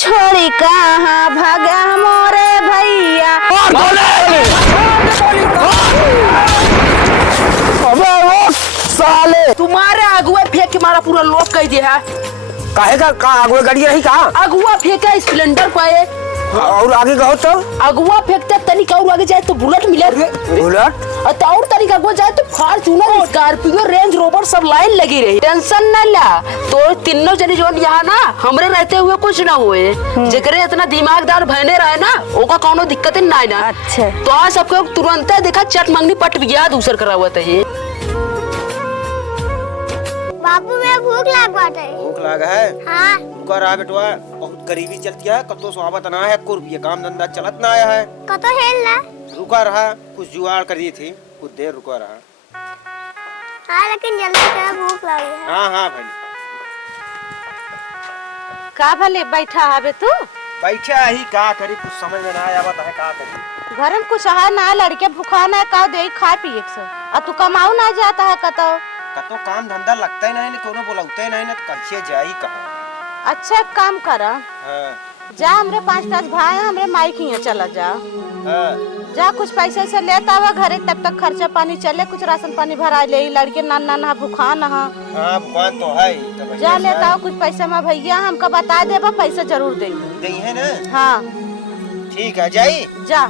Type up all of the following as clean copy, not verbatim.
छोड़ी कहाँ भागा मोरे भैया। अबे वो साले तुम्हारे अगुआ फेंक के मारा पूरा लोग कह दिया है। काहे का आगे गाड़ी रही कहाँ? अगुआ फेंका स्प्लेंडर पे और आगे कहो तो अगुआ फेंकते तनिक और आगे जाए तो बुलेट मिले, बुलेट और तनिक आगे जाए तो फॉर्च्यूनर, स्कॉर्पियो, रेंज रोवर सब लाइन लगी रही। टेंशन न ला, तो तीनों जने जो यहाँ ना हमरे रहते हुए कुछ ना हुए। जेकरे इतना दिमागदार बहने रहे ना ओका कोनो दिक्कत नहीं ना। अच्छा तो आज सबको तुरंत देखा चट मंगनी पट गया दूसर करा हुआ था ये। बापू मैं भूख लाग बाटे। भूख लागा है? हाँ रुका रहा बेटवा, बहुत गरीबी चलती है, कतो स्वागत ना है, कुछ रुपये काम धंधा चलत ना आया है। कतो हेल ना। रुका रहा, कुछ जुगाड़ कर दी थी, कुछ देर रुका रहा। हाँ लेकिन जल्दी कर, भूख लगी है। हाँ हाँ भाई का भले बैठा हवे तू? बैठा ही का करी, कुछ समझ में ना आया बता है का करी। घर में कुछ है ना, लड़के भूखा ना का दे खा पिए से आ तू कमाऊ ना जाता है कतो। कतो काम धंधा लगता ही नहीं, कोनो बोलौते नहीं ना, तो कैसे जाई कहाँ? अच्छा एक काम करा, हाँ जा हमरे 5-10 भाई हमरे माई की यहाँ चला जा। हाँ जा कुछ पैसे से लेता हुआ घरे, तब तक खर्चा पानी चले, कुछ राशन पानी भरा ले। लड़के नाना ना भूखा ना। हाँ भगवान तो है तो जा लेता हो कुछ पैसा में भैया हमका बता दे, पैसा जरूर दे दे है ना। हाँ ठीक है जाई। जा।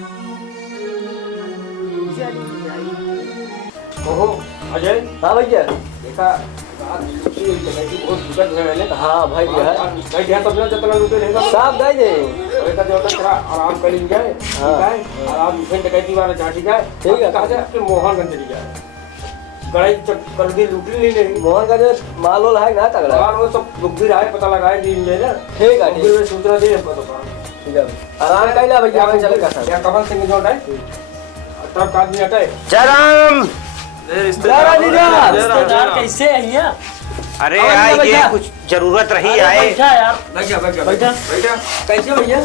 ओहो अजय। हाँ भैया देखा बहुत दुखद है। हाँ भाई भाई ध्यान तो जतना लूटे रहेगा सब दे दे ऐसा जो तेरा आराम कर लेंगे। ठीक है आराम घंटे कहती वाला जा ठीक है। ठीक है कहां से अपने मोहनगंज चली जाए, गड़ाई कर दी लूट ली नहीं। मोहनगंज में माल वाल है ना तगड़ा, माल वो सब लुक भी रहा है, पता लगाए दिन जाए ना। ठीक है ठीक है सूचना दे पता। ठीक है आराम कर ले भैया, मैं चलेगा सर। क्या कमल सिंह जोड़ है तब आदमी हटे। जराम रिश्तेदार कैसे है यहाँ? अरे आइए, कुछ जरूरत रही आए। बैठा यार, बैठा बैठा बैठा बैठा। कैसे भैया?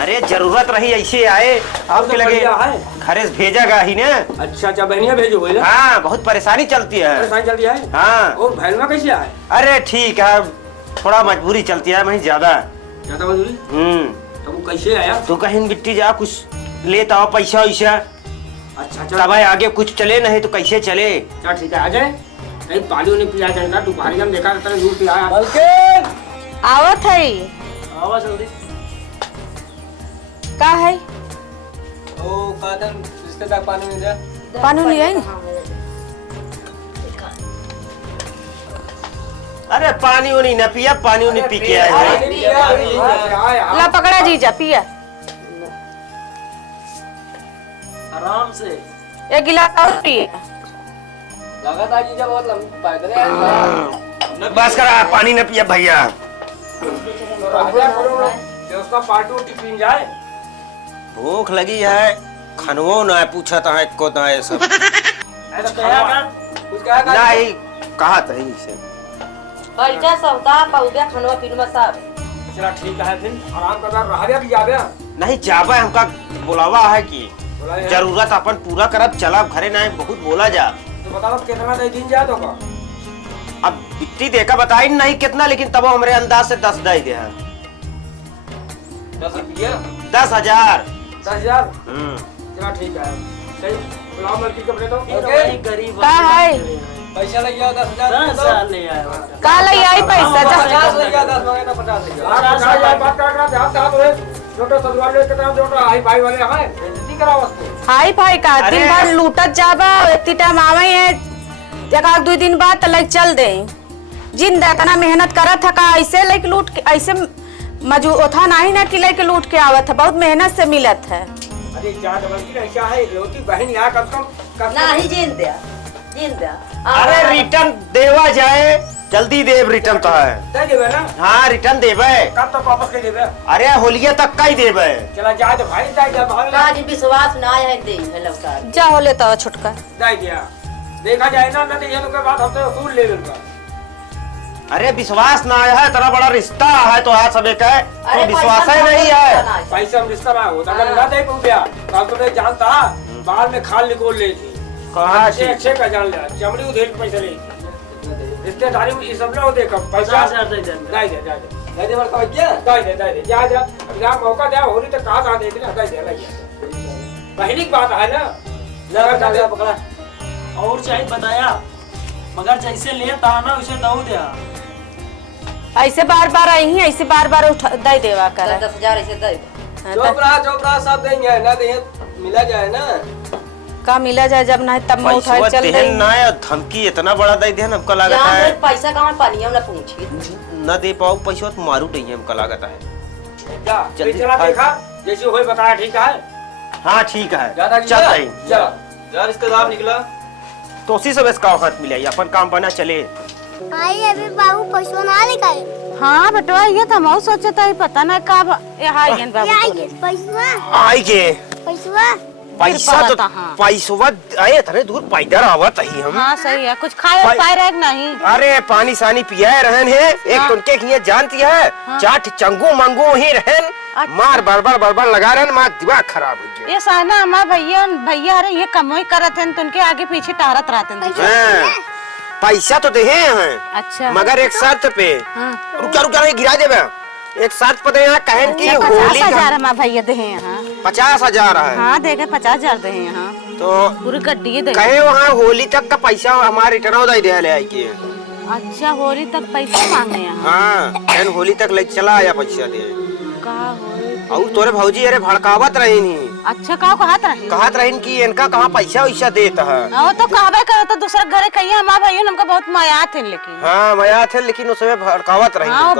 अरे जरूरत रही ऐसे आए, आपके लगे घरे से भेजागा ही ना। अच्छा अच्छा बहनिया भेजो बोले। हाँ बहुत परेशानी चलती है। परेशानी चलती है? हाँ और बहनवा कैसे आए? अरे ठीक है, थोड़ा मजबूरी चलती है, वहीं ज्यादा मजबूरी। तो वो कैसे आया? तो कहीं बिट्टी जा कुछ लेता हो पैसा वैसा। अच्छा अच्छा तब आगे कुछ चले नहीं तो कैसे चले। चल ठीक है आ जाए, कहीं पानी उन्हें पिया जाएगा। तू भारी हम देखा तेरे दूर पिया आवत है आवाज जल्दी का है? ओ कादन रिश्तेदार पानी में जा, पानी नहीं आई। अरे पानी उनी न पिया, पानी उनी पी के आए। ला पकड़ा जीजा पिया आराम से। एक गिलास और पिए। लगातार जीजा बहुत लंबी पैदल है। बस करा, पानी न पिया भैया। उसका पार्टी उटी पी जाए। भूख लगी है, खनवो ना पूछा था को ना ये सब। ऐसा कुछ कहा नहीं कहा था ही से। पैसा सौदा पौधा खनवा पिनवा सब। चला ठीक है, फिर आराम कर रहा है। भी जाबे नहीं जाबे, हमका बुलावा है कि जरूरत अपन पूरा करब, चला घरे ना बहुत बोला जा। तो बताओ कितना दे दिन जा तो का? अब बिट्टी देखा बताई नहीं कितना, लेकिन तब हमरे अंदाज से 10 दे दे। 10 रुपया 10,000। 10,000। चला ठीक है, सही बुलाओ लड़की कपड़े तो। गरीब का है पैसा लग गया 10,000 ले आया। का ले आई पैसा? 50 लग गया, 10 मांगे तो 50 लग गया। 50,000 बात कर रहा ध्यान था तो छोटा सदवार ले के काम छोटा हाई भाई वाले हैं जल्दी कराओ उसको। हाई फाई का दिन भर लूटत जाबा, इतनी टाइम आवे है एक 2 दिन बाद तक चल दे। जिन इतना मेहनत करत था का ऐसे लेके लूट के ऐसे मजूर था नहीं ना कि लेके लूट के आवत है, बहुत मेहनत से मिलत है। अरे क्या डबल की ऐसा है लोटी बहन यहाँ कम नहीं जीन दे अरे रिटर्न देवा जाए, जल्दी देव रिटर्न तो है। दे देबे ना? हाँ रिटर्न देवे। कब तक वापस कर देबे? अरे होलिया तक का ही देवे। चला जा तो भाई जाए जा भाग आज विश्वास ना है दे लौटा जा हो लेता छुटका जाए दिया। देखा जाए ना नहीं ये लोग के बाद हम तो फूल ले लेगा। अरे विश्वास ना आया है, तेरा बड़ा रिश्ता है तो आज सबे का तो विश्वास ही नहीं है। पैसा रिश्ता ना होता अगर ना दे पहुंच गया तो मैं जानता बाहर में खाल निकोल ले थी। कहाँ अच्छे का जान लिया, चमड़ी उधेड़ पैसा ले रिश्तेदारी में ये सब ना हो। देखो 50,000 दे दे। दे दे बड़का भैया दे जा जा अब जा मौका दे होली तो कहां कहां देख ले दे लइया पहली बात है ना लगा जा पकड़ा और चाहिए बताया मगर जैसे ले ताना उसे दऊ दे ऐसे बार बार आई ही ऐसे बार बार दे देवा कर 10,000 ऐसे दे चुप रहा सब देंगे ना देंगे मिला जाए ना का मिला जाए जब ना तब मैं उठा पैसा चल देहन गई ना या धमकी इतना बड़ा दे देहन हमको लागत है पैसा कहां पानी हम ना पूछी न दे पाओ पैसा तो मारू नहीं हमको लागत है जा जल्दी चला खा। देखा जैसे होए बताया ठीक है हाँ ठीक है ज्यादा चल रही जा रिश्तेदार निकला तो उसी सब इसका हाथ मिला अपन काम बना चले आई अभी बाबू पशुआ ना लेकर हां बटवा ये तो मैं सोचा था पता ना कब यहाँ आइयन बाबू पशुआ आई के पशुआ पैसा तो पैसवा आए थरे दूर पैदल आवत ही हम हाँ सही है कुछ खाए पाए रहे नहीं अरे पानी सानी पिया रहन है एक तुनके की जानती है चाट चंगू मंगू ही रहन मार बड़बड़ लगा रहन मार दिमाग खराब हो गया ये साना हमार भैया अरे ये कमोई करत हैं तुनके आगे पीछे टहरत रहते हैं पैसा तो दे हैं अच्छा मगर एक शर्त पे रुका नहीं गिरा देबे एक शर्त पे यहाँ कहन की होली 50,000 हमार भैया दे हैं यहाँ 50,000 है हाँ देखे 50,000 दे हैं यहाँ तो पूरी गड्डी दे कहे वहाँ होली तक का पैसा हमारे रिटर्न दे दे ले आई के अच्छा होली तक पैसा मांगे यहाँ हाँ कहन होली तक ले चला आया पैसा दे का होली और तोरे भौजी अरे भड़कावत रही नहीं अच्छा का कहत रही कि इनका कहाँ पैसा वैसा देता है वो तो कहबे करे तो दूसरा घरे कहिए हमार भैया हमका बहुत माया थे लेकिन हाँ माया थे लेकिन उसमें भड़कावत रही हाँ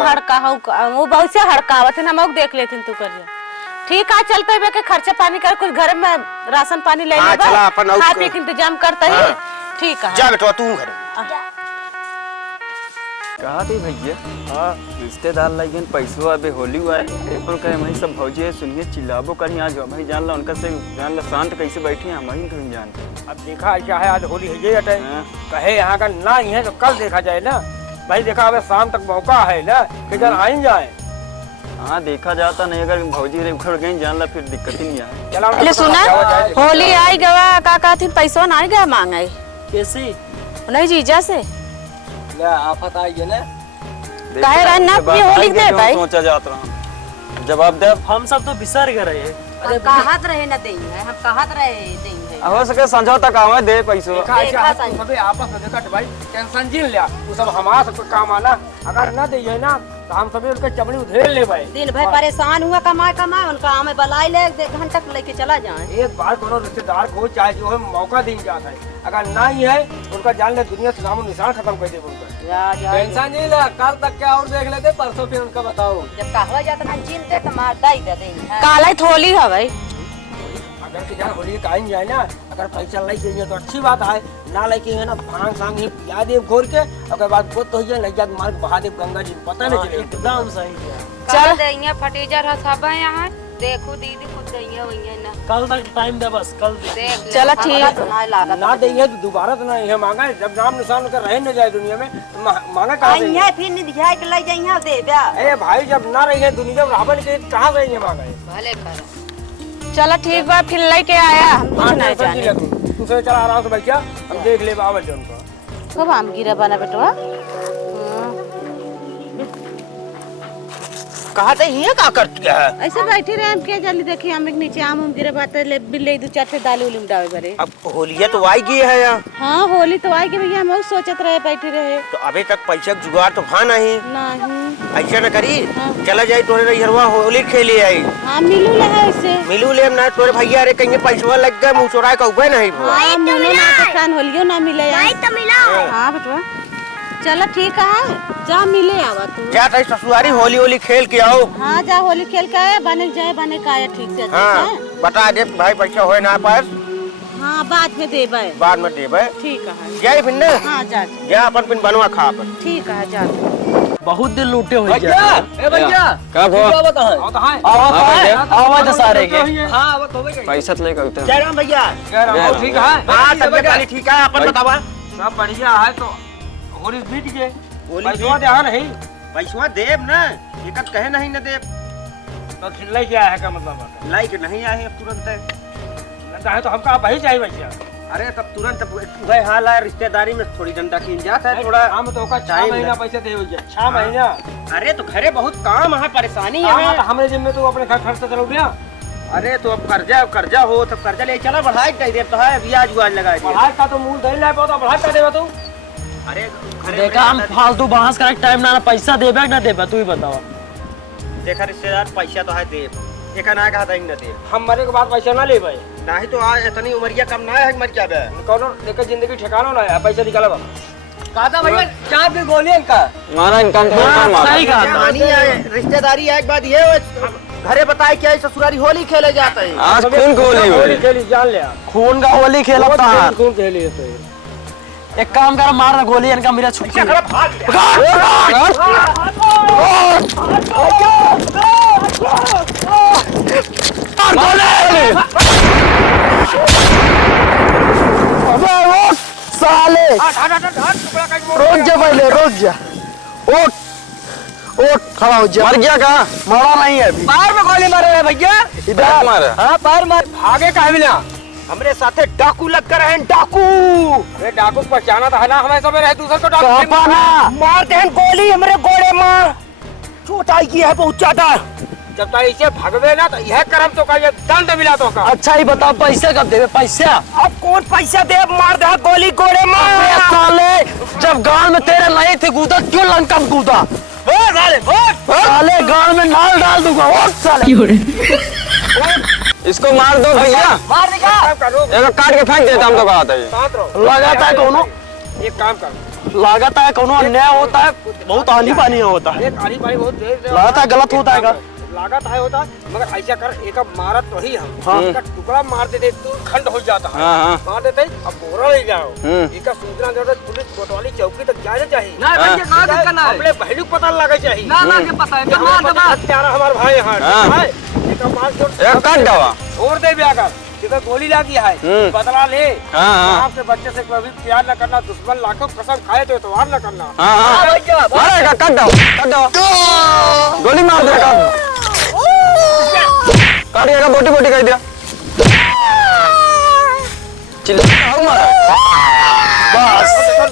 वो बहुत से हड़कावत है हम देख लेते तू कर जा ठीक है चलते हुए के खर्चा पानी कर कुछ घर में राशन पानी ले हाँ, चला अपन खा पी के इंतजाम करता ही ठीक है जा बेटा तू घर कहा थी भैया हाँ रिश्तेदार लगे पैसों अबे होली हुआ है पर कहे मैं सब भौजी है सुनिए चिल्लाबो करी आज भाई जान ला उनका से जान ला शांत कैसे बैठे हैं हम ही कहीं जानते अब देखा क्या है आज होली है ये कहे यहाँ का ना ही है तो कल देखा जाए ना भाई देखा अब शाम तक मौका है ना कि जब आई जाए हाँ देखा जाता नहीं अगर भौजी रे उखड़ गई जान ला फिर दिक्कत ही नहीं आए अरे सुना होली आई गवा का थी पैसा ना गया मांगे कैसे नहीं जीजा से आफत आई है ना कहे रहे ना कि होली दे भाई सोचा जाता रहा जवाब दे हम सब तो बिसर गए अरे कहत रहे ना देई है हम कहत रहे देई है हो सके समझौता काम है दे पैसों देखा सबे आपस में देखा भाई टेंशन जिन लिया वो सब हमारा सब काम आना अगर ना दे ना तो हम सभी उनके चमड़ी उधेड़ ले भाई दिन भर परेशान हुआ कमाए उनका हमें बलाई ले घंटा लेके चला जाए एक बार दोनों रिश्तेदार को चाहे जो है मौका दी जाता है अगर ना ही है उनका जान ले दुनिया से नामो निशान खत्म कर दे उनका टेंशन नहीं ले कल तक क्या और देख लेते परसों फिर उनका बताओ जब कहवा जाता ना जिन दे तो मार दाई दे देई काला होली है भाई अगर कि जान होली का जाए ना अगर पैसा लाई चाहिए तो अच्छी बात है ना लेके है ना भांग सांग ही पिया दे घोर के अगर बात बहुत तो है नहीं जात मार बहा दे गंगा जी पता नहीं चले एकदम सही चल दैया फटीजर हो सब यहाँ देखो दीदी खुद दैया वही ना कल तक टाइम दे बस कल दे देख चलो ठीक ना देंगे तो दोबारा तो नहीं है मांगा है जब नाम निशान कर रहे न जाए दुनिया में तो मांगा कहाँ से यहाँ फिर नहीं दिखाई के ले जाइए दे ब्या ए भाई जब ना रही है दुनिया में रावण के कहाँ से मांगा है भले कर चलो ठीक बा फिर लेके आया हम कुछ नहीं जाने दूसरे चला आराम से बैठा हम देख ले बाबा जो उनको कब आम गिरा बना बेटवा कहा थे ये का करती है ऐसे बैठे रहे हम क्या जल्दी देखिए हम एक नीचे आम गिरे बात ले बिल्ले दो चार दाल उली डावे भरे अब होलिया तो आई गई है यार हाँ होली तो आई के भैया हम सोचत रहे बैठे रहे तो अभी तक पैसा का जुगाड़ तो भा नहीं नहीं ऐसा न करी चला जाए तोरे हरवा होली खेली आई हाँ मिलू लगा इससे मिलू ले ना तोरे भैया रे कहीं पैसा लग गए मुँह चोरा का उबे नहीं हाँ मिलो ना दुकान होलियो ना मिले भाई तो मिला हाँ बेटवा चलो ठीक है जा मिले आवा तू जा तई ससुरारी होली होली खेल के आओ हाँ जा होली खेल के आया बने जाए बने का आया ठीक से हाँ बता दे भाई पैसा होए ना पास हाँ बाद में देबे बाद में देबे ठीक है जाए फिर ना हाँ जा जा अपन पिन बनवा खा अपन ठीक है जा बहुत दिन लूटे हुए भैया का भो आवाज सारे के हाँ वो तो गई पैसा तो लेकर आते हैं जय राम भैया ठीक है हाँ तबियत पानी ठीक है अपन बतावा सब बढ़िया है तो होली बीत गए होली पैसा दे नहीं पैसा देब ना एकत कहे नहीं न देब तो खिलाई क्या है का मतलब लाइक नहीं आए अब तुरंत लगता है तो हमका भाई चाहिए भैया अरे तब तुरंत वही हाल है, रिश्तेदारी में थोड़ी डंडा की जाता है थोड़ा। हम तो का 6 टाइम महीना लग- पैसे दे हो गया 6 महीना। अरे तो घरे बहुत काम है, परेशानी है। हमरे जिम्मे तो अपने घर खर्च करो भैया। अरे तो अब कर्जा हो तो कर्जा ले चला, बढ़ाई कह दे तो है, ब्याज व्याज लगा दिया। बढ़ाई का तो मूल दे ले पाओ, बढ़ाई का देबा तू। अरे घरे देखा हम फालतू बहस करे टाइम ना पैसा देबे ना देबे तू ही बतावा। देखा रिश्तेदार पैसा तो है दे, एक ना कहा था न दे। हम मरे के बाद पैसा ना लेबे। नहीं तो आज इतनी उमरिया कम ना है, मर क्या बे। कोनो देखे जिंदगी ठिकाना ना है, पैसा निकालबा। कहता भैया चार भी गोली इनका मारा इनका सही कहा। कहानी है, रिश्तेदारी है। एक बात ये है, घरे बताए क्या ससुरारी होली खेले जाते हैं। आज खून को होली होली खेली जान ले। खून का होली खेला था। खून खेली तो एक काम कर, मार ना गोली इनका, मेरा छुट्टी। साले रोज जा पहले, रोज जा। उठ उठ, खड़ा हो जा। मर गया कहाँ? मरा नहीं है अभी। पैर में गोली मारे है भैया। इधर मारा? हाँ पैर मार भागे का मिला। हमरे साथे डाकू लग कर हैं, डाकू। अरे डाकू पहचाना था ना, हमें सब रहे दूसरे को डाकू मारते हैं गोली, हमरे गोले मार। चोट आई की है बहुत ज्यादा। जब तक इसे भगवे ना तो यह कर्म तो का, ये दंड मिला तो का। अच्छा ही बताओ, पैसे कब देवे? पैसा अब कौन पैसा दे? मार दे गोली, गोले मार। साले, जब गांव में तेरे नहीं थे कूदा, क्यों लंका में कूदा? साले गांव में नाल डाल दूंगा। और साले इसको मार दो भैया, मार देगा। एक काट के फेंक देता हम तो कहा था ये। शांत रहो। लगाता है कोनो, एक काम कर, लगाता है कोनो अन्याय होता है, बहुत आनी पानी होता है, एक आनी पानी बहुत देर लगाता है गलत होता है का? लागत है होता, मगर ऐसा कर, एक मारत तो ही हम हाँ। एक टुकड़ा मार देते तू खंड हो जाता है। हाँ, हाँ। मार देते अब बोरा ले जाओ। एक सूचना जरूरत पुलिस कोतवाली चौकी तक जाना चाहिए। हाँ। अपने बहनों को पता लगा चाहिए। पता है हमारे भाई हाँ। यहाँ एक काट दवा। छोड़ दे ब्याह कर, गोली लगी है, बदला ले। हाँ, हाँ। आपके बच्चे से कभी प्यार न करना, दुश्मन लाखों कसम खाए तो इतवार न करना। हाँ हाँ मारेगा, काट दो, काट दो, गोली मार देगा, काट देगा, बोटी बोटी कर दिया। चिल्ला मारा बस,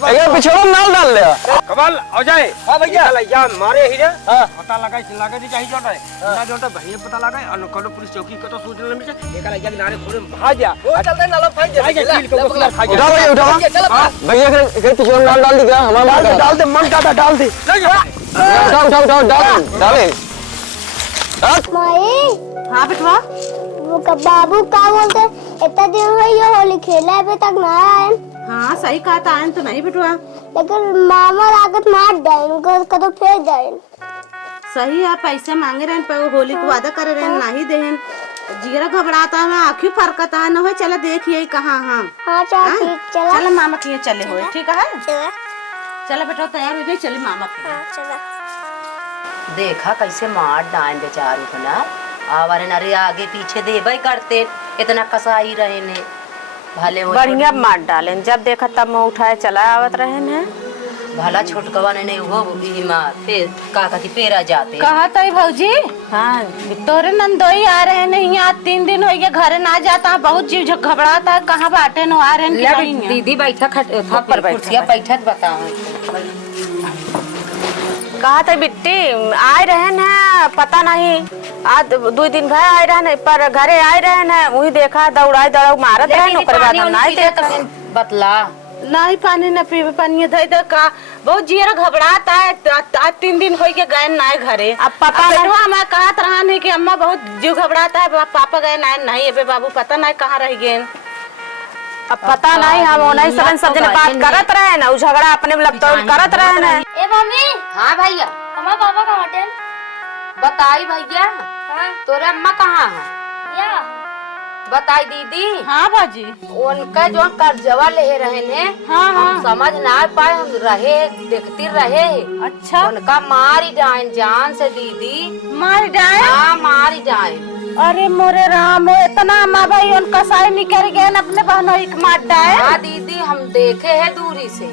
एक पिछड़ा नाल डाल दिया। कमल आ जाए। हाँ भैया या मारे ही रे। पता लगा चिल्ला के नहीं चाहिए जोटा है ना, जोटा भैया पता लगा और कोनो पुलिस चौकी को तो सूचना मिल जाए। एक लगा नारे खोले भाग जा। वो चलते ना लो भाग जा, किल को खा जा। उठा भैया, उठा भैया, के पिछड़ा नाल डाल दिया। हमारा डाल दे, मन काटा डाल दे। उठा उठा उठा, डाल डाले। माई हाँ बिटवा, वो बाबू का बोलते इतना दिन हुआ ये होली खेला अभी तक ना आए। हाँ सही कहा था, आयन तो नहीं बिटवा। लेकिन मामा लागत मार डाइन को तो फेंक डाइन। सही है, पैसे मांगे रहन पर होली को वादा करे रहन, नहीं देहन। जीरा घबराता है, आँखी फरकता है, न हो चला देखिए कहाँ। हाँ हाँ चल ठीक, चला चलो मामा के यहाँ चले हुए, ठीक है। चला चलो बेटा तैयार हो जाए, चले मामा के यहाँ। चला। देखा कैसे मार डाइन बेचारू को ना, आवारे नारे आगे पीछे देबे करते, इतना कसाई रहे ने भले वो बढ़िया मार डाले, जब देखा तब मुँह उठाए चला आवत रहे ने। भला छोटकवा ने वो भी मार फिर का कहती पेरा जाते। कहा तो भौजी, हाँ तोरे नंदोई आ रहे नहीं, यहाँ 3 दिन हो गए, घर ना जाता, बहुत जीव घबराता है, कहाँ बाटे नो आ रहे हैं। दीदी बैठा पर कुर्सिया बैठत बताओ। कहा था बिट्टी आए रहे न, पता नहीं आज 2 दिन भर आए रहे, पर घरे आए रहे, वही देखा दौड़ाई दौड़ा मारत रहे, ओकर बाद हम नहीं देखा। बतला नहीं पानी न पीवे, पानी धई दे का बहुत जीरा घबराता है। आज 3 दिन हो गए ना घरे। अब पता नहीं हमारा कहत रहा नहीं कि अम्मा बहुत जीव घबराता है, पापा गए नहीं अबे बाबू पता नहीं कहाँ रह गए। अब पता नहीं, हम ओनही सब जने बात करत रहे ना, झगड़ा अपने में लपटोल करत रहे ना। ए मम्मी, हाँ भैया, हमारा पापा का होटल बताई भैया। हाँ तोरे अम्मा कहाँ है? या बताई दीदी। हाँ बाजी, उनका जो कर्जवा ले रहे ने, हाँ हम समझ ना पाए, हम रहे देखती रहे। अच्छा उनका मारी डाइन जान से दीदी, मार जाए। हाँ मारी डाइन। अरे मोरे राम, इतना माँ भाई उनका साई निकल गए अपने बहनों एक मार डाए। हाँ दीदी, हम देखे हैं दूरी से।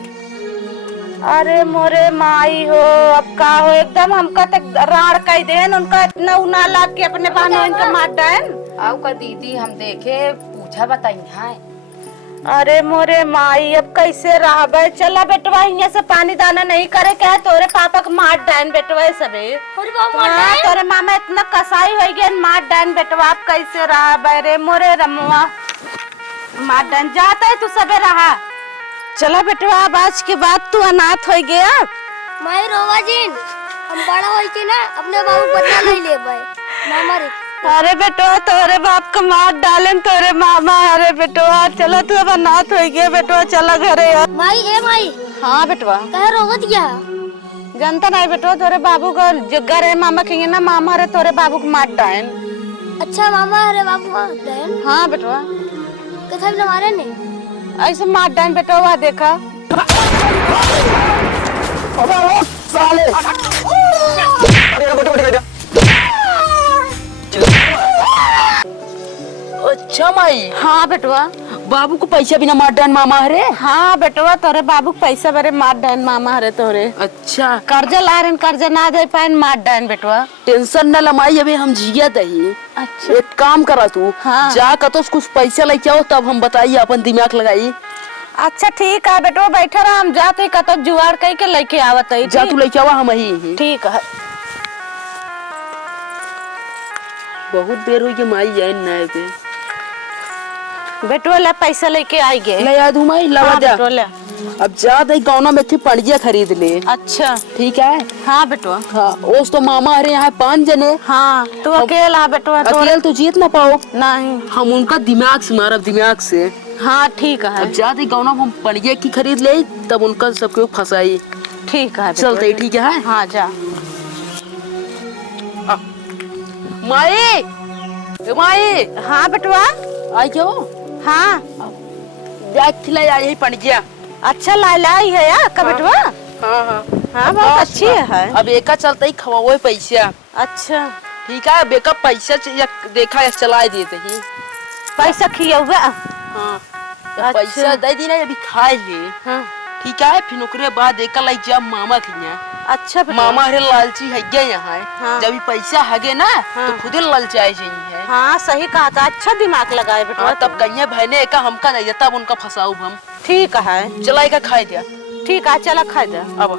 अरे मोरे माई हो, अब का हो, एकदम हमका तक राड़ कह देन, उनका इतना उना लाग के अपने बहनों इनका मार डायन। आओ का दीदी हम देखे, पूछा बताई है। अरे मोरे माई अब कैसे रहा बे। चला बेटवा यहाँ से पानी दाना नहीं करे क्या तोरे पापा के मार डान बेटवा सबे। हाँ, तोरे मामा इतना कसाई हो गया मार डान बेटवा अब कैसे रहा बे रे मोरे रमुआ मार डान जाता है तू सबे रहा। चला बेटवा अब आज के बाद तू अनाथ हो गया। माई रोवा जीन हम बड़ा होई के ना अपने बाबू बदला नहीं ले भाई मामा रे। अरे बेटवा तोरे बाप का मार डालन तोरे मामा। अरे बेटवा चलो तू अब अनाथ हो गया बेटवा चला घरे। माई ए माई। हाँ बेटवा कहे रोवत क्या जानता नहीं बेटवा तोरे बाबू का जग्गा रे मामा कहेंगे ना मामा रे तोरे बाबू को मार डायन। अच्छा मामा अरे बाबू मार डायन। हाँ बेटवा कथा भी मारे ने ऐसे मार डायन बेटवा वहाँ देखा। अबे साले अच्छा माई। हाँ बेटवा बाबू को पैसा बिना मार डान मामा हरे। हाँ बेटवा तोरे बाबू को पैसा बरे मार डायन मामा रे तोरे। अच्छा कर्जा ला रहे कर्जा ना दे पाए मार डायन बेटवा। टेंशन न लमाई अभी हम जिया दही। अच्छा एक काम करा तू हाँ। जा तो कुछ पैसा लेके आओ तब हम बताइए अपन दिमाग लगाई। अच्छा ठीक है बेटवा बैठा रहा हम जाते कतो जुगाड़ कई के लेके आवत है। जा तू लेके आवा हम ही। ठीक है। बहुत देर हुई के माई जाए ना पे बेटवा ला पैसा लेके आई गए। ले याद हूँ माई लवा हाँ, जा। बेटवा ले। अब जा दही गाँव में थी पणजिया खरीद ले। अच्छा ठीक है। हाँ बेटवा। हाँ ओस तो मामा हरे यहाँ 5 जने। हाँ तू अकेला बेटवा अकेले तो जीत ना पाओ। नहीं हम उनका दिमाग से मारब दिमाग से। हाँ ठीक है। अब जा दही गाँव में हम पणजिया की खरीद ले तब उनका सबको फंसाई। ठीक है चलते ठीक है। हाँ जा। माई माई। हाँ बेटवा आई क्यों हाँ देख खिला यही पणजिया। अच्छा लाई है यार का बेटवा। हाँ हाँ हाँ बहुत अच्छी है। अब एका चलते ही खवाओ पैसा। अच्छा ठीक है बेका पैसा देखा या चला देते ही पैसा खियाऊगा। हाँ पैसा दे दी ना अभी खाए ले। हाँ ठीक है फिर ओकरे बाद एका लाई जब मामा की अच्छा मामा हरे लालची है गए यहाँ। हाँ। जब पैसा हगे ना हाँ। तो खुद ललचाए जाइए। हाँ सही कहा था अच्छा दिमाग लगाए बेटवा। हाँ, तब कन्या बहने एका हमका नहीं तब उनका फंसाऊ हम। ठीक है चला का खाए दिया। ठीक है चला खा जा अब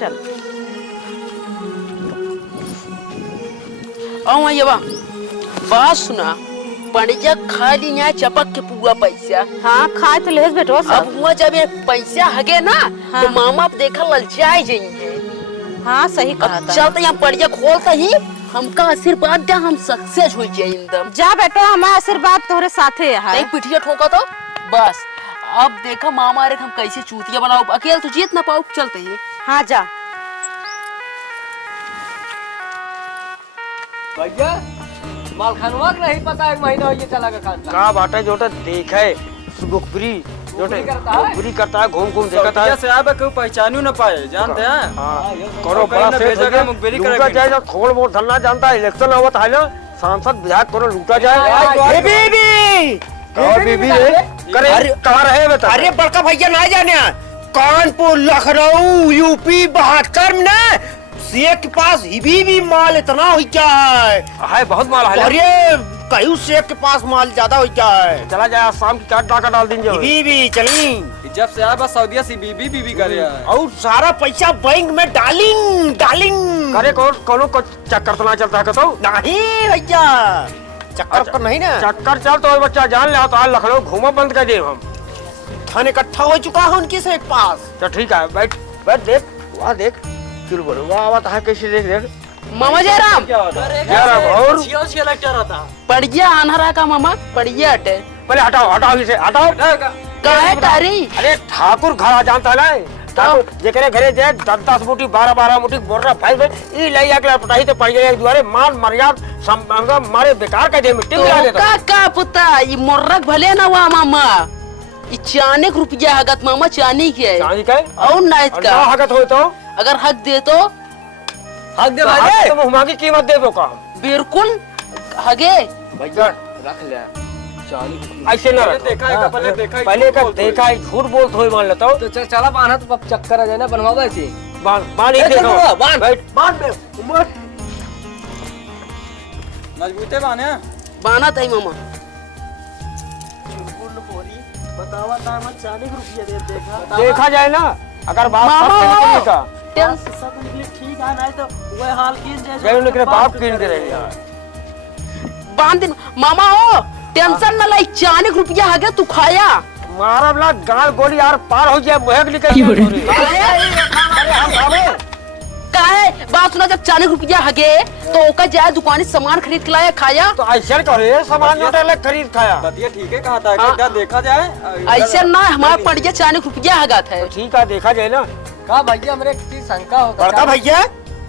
चल। आओ ये बात सुना पणिया खा ली यहाँ चपक के पूरा पैसा। हाँ खा तो ले बेटवा सब। अब हुआ जब ये पैसा हगे ना हाँ। तो मामा देखा ललचाए जाइए। हाँ सही कहा अब था। चलते यहाँ पणिया खोलता ही हमका आशीर्वाद दे हम सक्सेस हो जाए एकदम। जा बेटा हमारा आशीर्वाद तोरे साथे है। नहीं पिटिया ठोका तो बस। अब देखा मामा रे हम कैसे चूतिया बनाओ अकेले तो जीत ना पाओ। चलते ही हाँ जा। भैया माल खानवा नहीं पता 1 महीना हो ये चला का खान का बाटे जोटे देखे गुखबरी जोटे गुखबरी करता है घूम घूम देखता है। से आबे कोई पहचानू न पाए जानते हैं। हाँ करो बड़ा से जगह मुखबिरी लूटा जाए जो थोड़ बहुत धरना जानता है इलेक्शन आवत है ना सांसद विधायक कोनो लूटा जाए। बीबी और बीबी रे करे कहां रहे बता। अरे बड़का भैया ना जाने कानपुर लखनऊ यूपी 72 में ना सीए के पास भी माल इतना हो क्या है बहुत माल है। अरे कहीं शेख के पास माल ज्यादा हो क्या है। चला जाए शाम की काट डाका डाल देंगे बीबी चली। जब से आया बस सऊदीया से बीबी करे और सारा पैसा बैंक में डालिंग करे कोनो को चक्कर तो ना चलता है तो नहीं भैया चक्कर तो नहीं ना चक्कर चल तो बच्चा जान ले तो आज लखनऊ घूमा बंद कर दे हम धन इकट्ठा हो चुका है उनके से पास। तो ठीक है बैठ बैठ देख वहाँ देख चल बोलूंगा आवाज है कैसे देख देख मामा जयराम और पड़िया आना का मामा पड़िया हटे पहले हटाओ हटाओ इसे हटाओ काहे तारी। अरे ठाकुर घरा जानता है ठाकुर जेकरे घरे जाए 10-10 मुट्ठी 12-12 मुट्ठी बोल रहा भाई ई लई अगला पटाई तो पड़ जाए दुआरे मान मर्याद संबंगा मारे बेकार कर दे मिट्टी मिला देता का पुता ई मोरक भले ना हुआ मामा ई चाने के रुपया हगत मामा चानी के चांदी का और नाइट का हगत हो तो अगर हक दे तो हक दे भाई तुम हुमा की कीमत दे दो का बिल्कुल हगे भैया रख ले ऐसे ना देखा है पहले का देखा है झूठ बोल तो मान लेता हूँ। तो चला बांधा तो चक्कर आ जाए ना बनवाओ ऐसे बांध एक देखो बांध मजबूते बाने बाना तई मामा बतावा था मैं 40 रुपया दे देखा देखा जाए ना अगर बाप मामा निकली का सब निकले ठीक है नहीं तो वह हाल की गए उनके बाप कीन के रह यार बांध दिन मामा हो टेंशन न लाई 40 रुपया हगे तू खाया मारा बला गाल गोली यार पार हो जाए मुहक निकल काहे बात सुना जब 40 रुपया हगे तो ओका जाए दुकानी सामान खरीद के लाया खाया तो ऐसे करे सामान उठा खरीद खाया बतिया ठीक है कहा था क्या देखा जाए ऐसे ना हमारा पड़िया 40 रुपया हगा था ठीक है देखा जाए ना का भैया मेरे किसी शंका होता बड़का भैया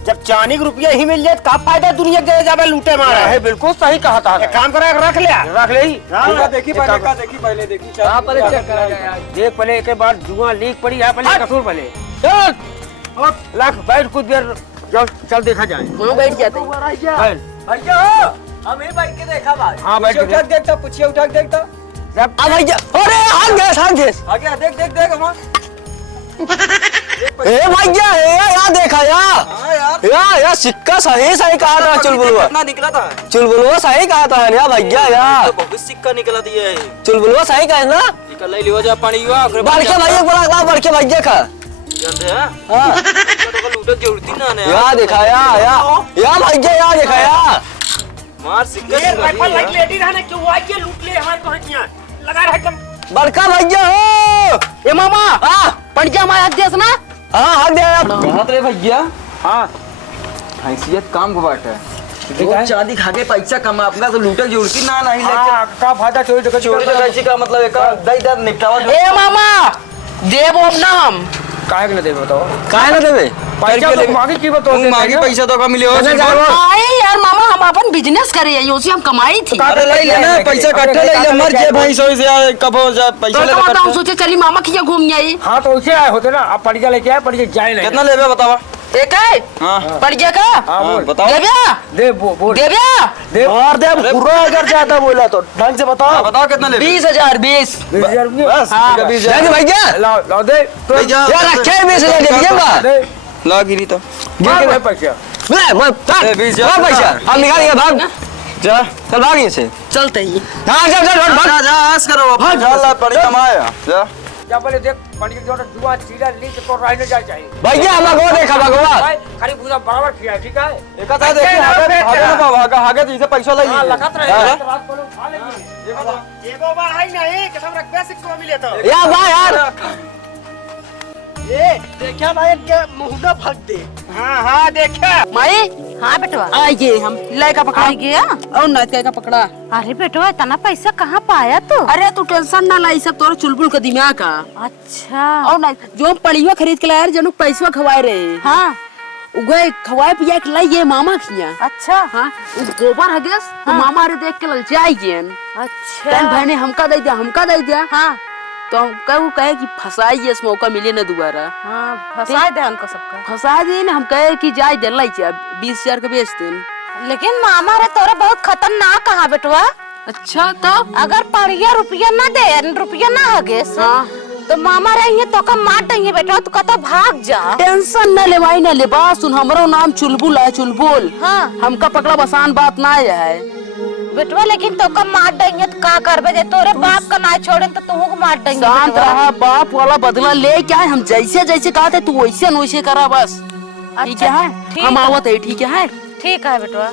जब 40 रुपया ही मिल जाए का फायदा दुनिया के जावे लूटे मारा है बिल्कुल सही कहा था एक काम करा रख ले देखी पहले देखी चेक करा जाए देख पहले एक बार जुआ लीक पड़ी है पहले कसूर पहले लाख बैठ कुछ देर चल देखा जाए वहाँ बैठ जाते हैं। बैठ। भैया हम ही बैठ के देखा भाई हाँ बैठ उठा के देखता पूछिए उठा के देखता भैया अरे हाथ गैस आगे देख हम ए भैया यार देखा यार सिक्का सही कहा था चुलबुलवा कितना निकला था चुलबुलवा सही कहा था यार भैया यार बहुत सिक्का निकला दिया है चुलबुलवा सही कहा ना निकल लियो जा पानी हुआ बड़के भैया बोला बड़के भैया का जानते हैं हाँ तो लूटे जरूरत ही ना ने यार देखा यार भैया यार देखा यार मार सिक्का ये राइफल लाइक लेडी रहने क्यों आई ये लूट ले हमारे तो हटिया लगा रहा एकदम बड़का भैया हो ए मामा हाँ पड़िया हमारा देश ना हाँ हक दिया कहा रे भैया हाँ हैसियत काम को बात है चांदी खा के पैसा कमा अपना तो लूटे जरूरत ही ना नहीं हाँ, का फायदा चोरी डकैती का मतलब एक दई निपटावा ए मामा देव ओम नाम काहे न देबे बताओ काहे न देबे पैसा तो मांगी की बताओ मांगी पैसा तो का मिले हो आए यार मामा हम अपन बिजनेस करे हैं उसी हम कमाई थी ले लेना पैसा इकट्ठे ले ले मर जे भाई सो से कब हो जा पैसा ले तो हम सोचे चली मामा की घूम आई हाँ तो उसे आए होते ना अब पड़िया लेके आए पड़िया जाए नहीं कितना लेबे बतावा एक है हां पड़िया का हाँ बोल बताओ देविया दे बोल देविया दे और दे पूरा अगर ज्यादा बोला तो ढंग से बताओ बताओ कितना लेबे 20,000 20 20,000 बस हाँ। 20,000 भैया लाओ दे तो यार रखे 20,000 दे दीजिएगा दे ला गिरी तो गिर के पैसा दे 20,000 पैसा हम निकाल दिया भाग जा चल भाग यहीं से चलते ही हाँ चल भाग जा आस करो जा ला पड़ी कमाया जा जा बोले देख पड़िया जो जुआ चीरा लीक तो रहने जा चाहिए भैया हम को देखा भगवान खाली पूरा बराबर खिया ठीक है एक था देखिए आगे आगे इसे पैसा ले हां लगत रहे रात को उठा लेंगे एगो बार आई नहीं कि हम रखबे सिक्को मिले तो या भाई यार ए देखा ना इनके मुंह ना भग दे हां देखा माई हाँ बेटवा आइए हम लड़का पकड़ा आ गया और नाथ का पकड़ा अरे बेटवा इतना पैसा कहाँ पाया तू अरे तू टेंशन ना लाई सब तोरा चुलबुल का दिमाग का अच्छा और ना जो हम पड़िया खरीद के लाए जनू पैसा खवाए रहे हाँ उगे खवाए पिया के लाई ये मामा खिया अच्छा हाँ उ गोबर हगेस तो मामा रे देख के लल जाइए अच्छा तन भाई ने हमका दे दिया हाँ तो हम कहे कि फसाइए इस मौका मिले ना दोबारा हाँ फंसा दे उनको सबका फंसा दिए ना हम कहे कि जाए दे लाई 20,000 का बेच दे लेकिन मामा रे तोरा बहुत खतरनाक कहा बेटवा अच्छा तो अगर पड़िया रुपया ना दे रुपया ना हगे हाँ तो मामा रही तो का मार देंगे बेटा तू कतो भाग जा टेंशन न ले भाई न ले बात सुन हमरो नाम चुलबुल है चुलबुल हाँ हमका पकड़ा बसान बात ना है बेटवा लेकिन तो का मार देंगे तो का करबे जे तोरे बाप का ना छोड़े तो तू को मार देंगे शांत बेटवा। रहा बाप वाला बदला ले क्या है हम जैसे जैसे कहा थे तू वैसे न वैसे करा बस ठीक है ठीक हम है। आवत है ठीक है ठीक है बेटवा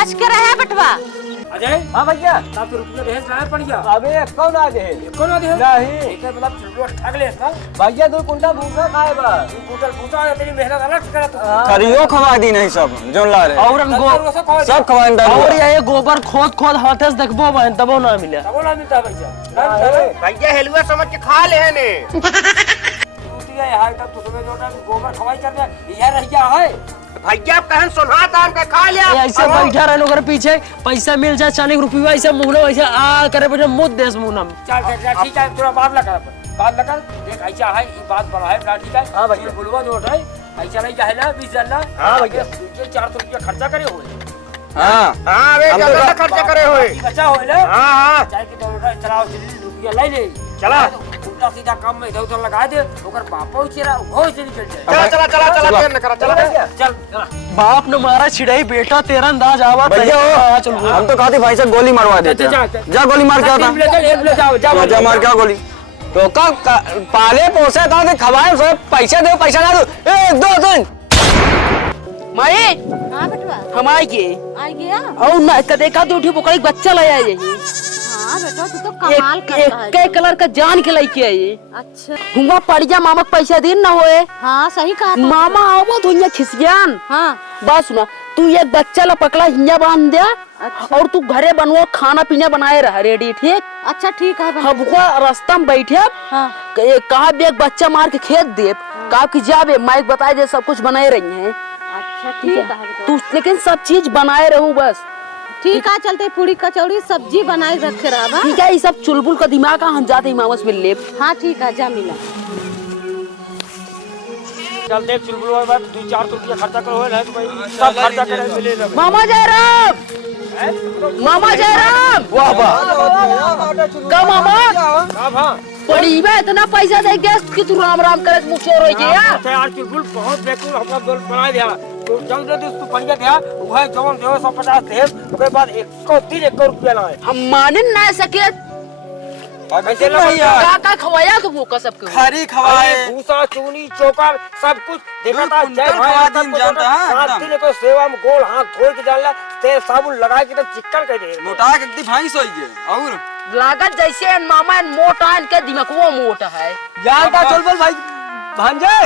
बच के रहे बेटवा अजय हां भैया आप रुपया भेज रहा है पड़िया अबे कौन आ गए कौन आ गया नहीं ठीक है मतलब चुलबुल ठग ले ना भैया 2 कुंटल भूसा खाए बा कुटल पूछा तेरी मेहनत अलग करा तू करियो खवा दी नहीं सब जोन ला रहे और हम सब खवाइन डाल और ये गोबर खोद हाथे से देखबो बहन तबो ना मिले तब ना मिलता पैसा भैया हेलुआ समझ के खा ले ने टूटी है हाय तब तुम्हें जोटा गोबर खवाई कर दे यार रहिया है भैया कहन सुना तान के खा लिया ऐसे बैठा रहने ओकर पीछे पैसा मिल जाए 40 रुपया ऐसे मुंह ऐसे आ करे बैठे मुद देस मुंह में चल ठीक है तोरा बात लगा बात लगा देख ऐसा है ये बात बड़ा है बड़ा ठीक है हां भैया बोलवा जो है ऐसा नहीं जाए ना 20,000 ना हां भैया 400 रुपया खर्चा करे हुए हां हां वे ज्यादा खर्चा करे होए बचा होए ना हां हां चाहे कि तो चलाओ रुपया ले ले चला उल्टा सीधा काम में इधर उधर लगा दे ओकर बापो चेरा हो से निकल जाए चला चला चला चला चल चल बाप ने मारा छिड़ाई बेटा तेरा अंदाज आवा भैया हम तो कहते भाई से गोली मारवा देते जा गोली मार के आता जा मार के गोली तो का पाले पोसे था खवाए सब पैसा दो पैसा ना दो 1 2 3 माई हाँ बेटवा हम आ गए और ना का देखा तो उठी पकड़ बच्चा लाया यही हाँ बेटा तू तो कमाल करता है। एक कलर का जान के लेके आई। अच्छा हुआ पड़िया मामा पैसा दिन ना होए। हाँ सही कहा मामा आवो तो हिया खिसियान। हाँ बात सुना तू एक बच्चा ला पकड़ा हिया बांध दिया। अच्छा। और तू घरे बनवा खाना पीना बनाए रहा रेडी ठीक। अच्छा ठीक है हम रास्ता में बैठे हाँ। कहा भी एक बच्चा मार के खेत दे कहा की जाबे माइक बताए दे सब कुछ बनाए रही है। अच्छा ठीक है तू लेकिन सब चीज बनाए रहूं बस ठीक है चलते पूरी कचौड़ी सब्जी बनाए रखे रहा ठीक है। ये सब चुलबुल का दिमाग हम जाते मामस मिल ले। हाँ ठीक है जा मिला चल देख चुलबुल और बात 2-4 रुपया खर्चा करो है तो भाई सब खर्चा करे मिले रहे। मामा जयराम मामा जयराम वाह वाह का मामा हां पड़ी में इतना पैसा दे गया कि तू राम राम करे मुख चोर हो गया यार चुलबुल बहुत बेकूल हमरा बोल बना दिया तो जल्द जल्दी तू बढ़िया दिया वो है जवन देव 150 दे उसके बाद 1 रुपया लाए हम माने ना सके कैसे भैया का खवाया तो वो का सबके खरी खवाए भूसा चूनी चोकर सब कुछ देखा था जय खवा दिन जानता है रात दिन को सेवा में गोल हाथ धो के डालना तेल साबुन लगा के तब चिकन कर दे मोटा के एकदम भैंस होई गए और लागत जैसे मामा मोटा इनके दिमाग वो मोटा है जानता चुलबुल भाई भांजे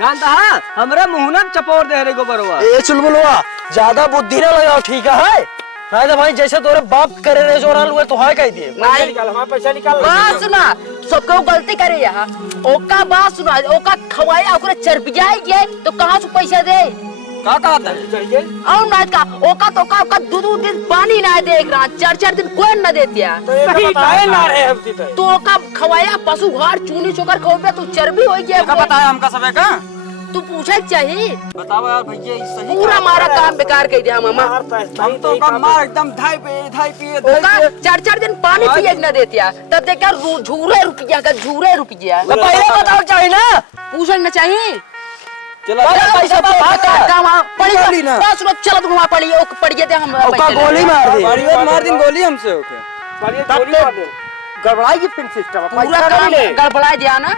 जानता है हमरे मुंह में चपोर दे रे गोबरवा ए चुलबुलवा ज्यादा बुद्धि ना लगाओ ठीक है राजा भाई जैसे तोरे बाप करे रे जोराल हुए तो है कह दिए पैसा निकाल हमारा पैसा निकाल बात सुना सबको गलती करे यहाँ ओका बात सुना ओका खवाया ओकरे चरपिया गए तो कहाँ से पैसा दे का कहता है चाहिए और ना का ओका तो का दो दिन पानी ना देख रहा 4 दिन कोई न देतिया तो ये बताए ना रहे हम जीते तो ओका खवाया पशु घाट चूनी चोकर खोबे तो चर्बी हो गया का बताया हमका सबे का तू पूछे चाहिए बताओ यार भैया सही पूरा हमारा काम बेकार कर दिया मामा हम तो का मार एकदम धाई पे ओका 4 दिन पानी पिए न देतिया तब देखा झूरे रुपया का झूरे रुपया पहले बताओ चाहिए ना पूछना चाहिए चलो पैसा पड़ी ना बस लोग चलो तुम पड़ी पड़िए थे हम गोली मार दे मार दिन गोली हमसे ओके गड़बड़ाई फिर सिस्टम पूरा काम गड़बड़ा दिया ना।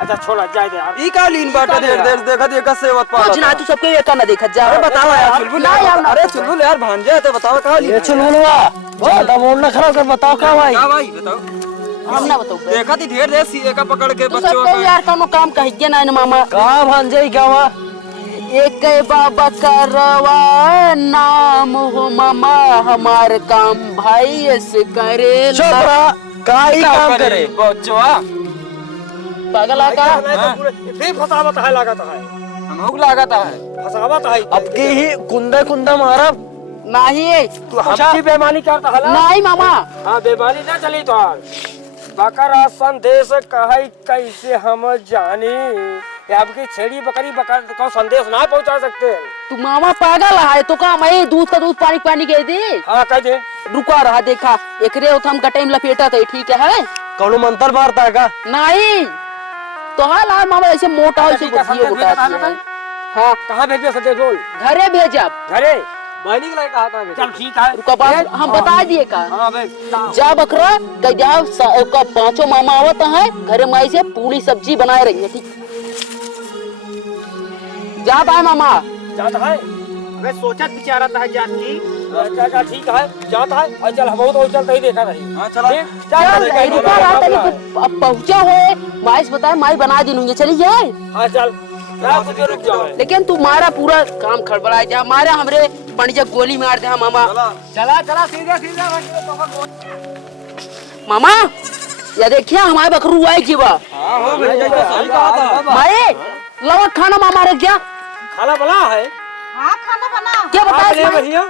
अच्छा छोड़ा जाए दे यार ई का लीन बाटा देर देखा देखा सेवत पा कुछ ना तू सबके एक ना देखा जा बताओ यार चुलबुल ना यार अरे चुलबुल यार भांजे तो बताओ का लीन चुलबुलवा ज्यादा मूड ना खराब कर बताओ का भाई हां भाई बताओ हम ना बताओ देखा थी ढेर ढेर सी का पकड़ के बच्चों सबके यार कोनो काम कहिए ना मामा का भांजे गावा एक बाबा करवा नाम हो मामा हमार काम भाई ऐसे करे छोकरा काई काम करे बच्चवा पागल आका फिर फसावत है लागत है हमहु लागत है फसावत है अब की ही कुंदे कुंदा मारा नहीं तू हमकी बेईमानी करता है नहीं मामा हां बेईमानी ना चली तो बकरा संदेश कहै कैसे हम जानी आपकी छेड़ी बकरी को संदेश ना पहुंचा सकते तू मामा पागल है तो का मैं दूध का दूध पानी कह दे हां कह दे रुका रहा देखा एकरे हम कटाई लपेटा थे ठीक है कौन मंत्र मारता है का नहीं तो हाल मामा ऐसे मोटा ऐसे बुद्धि उठाती है। हाँ कहां भेजे सके बोल घरे भेजब घरे बहनी के कहा था चल ठीक है रुका बात हम बता दिए का हां भाई जा बकरा कह जा का 5 मामा आवत है घरे माई से पूरी सब्जी बनाए रही है ठीक जा भाई मामा जाता है मैं सोचत बिचारा था जात की अच्छा ठीक है जाता है चल हम तो चलते ही देखा नहीं हां चला चल रुका रहा तनी अब पहुंचा है माई से बताए माई बना दूंगी चली जाए हां चल रुक जाओ लेकिन तू मारा पूरा काम खड़बड़ा जा मारे हमरे पंडित गोली मार दे मामा चला सीधा सीधा मामा या देखिए हमारे बकरू आए की बा हां हो भैया तो सही कहा था भाई लवा खाना मामा रख गया खाना बना है हाँ खाना बना क्या बताया भैया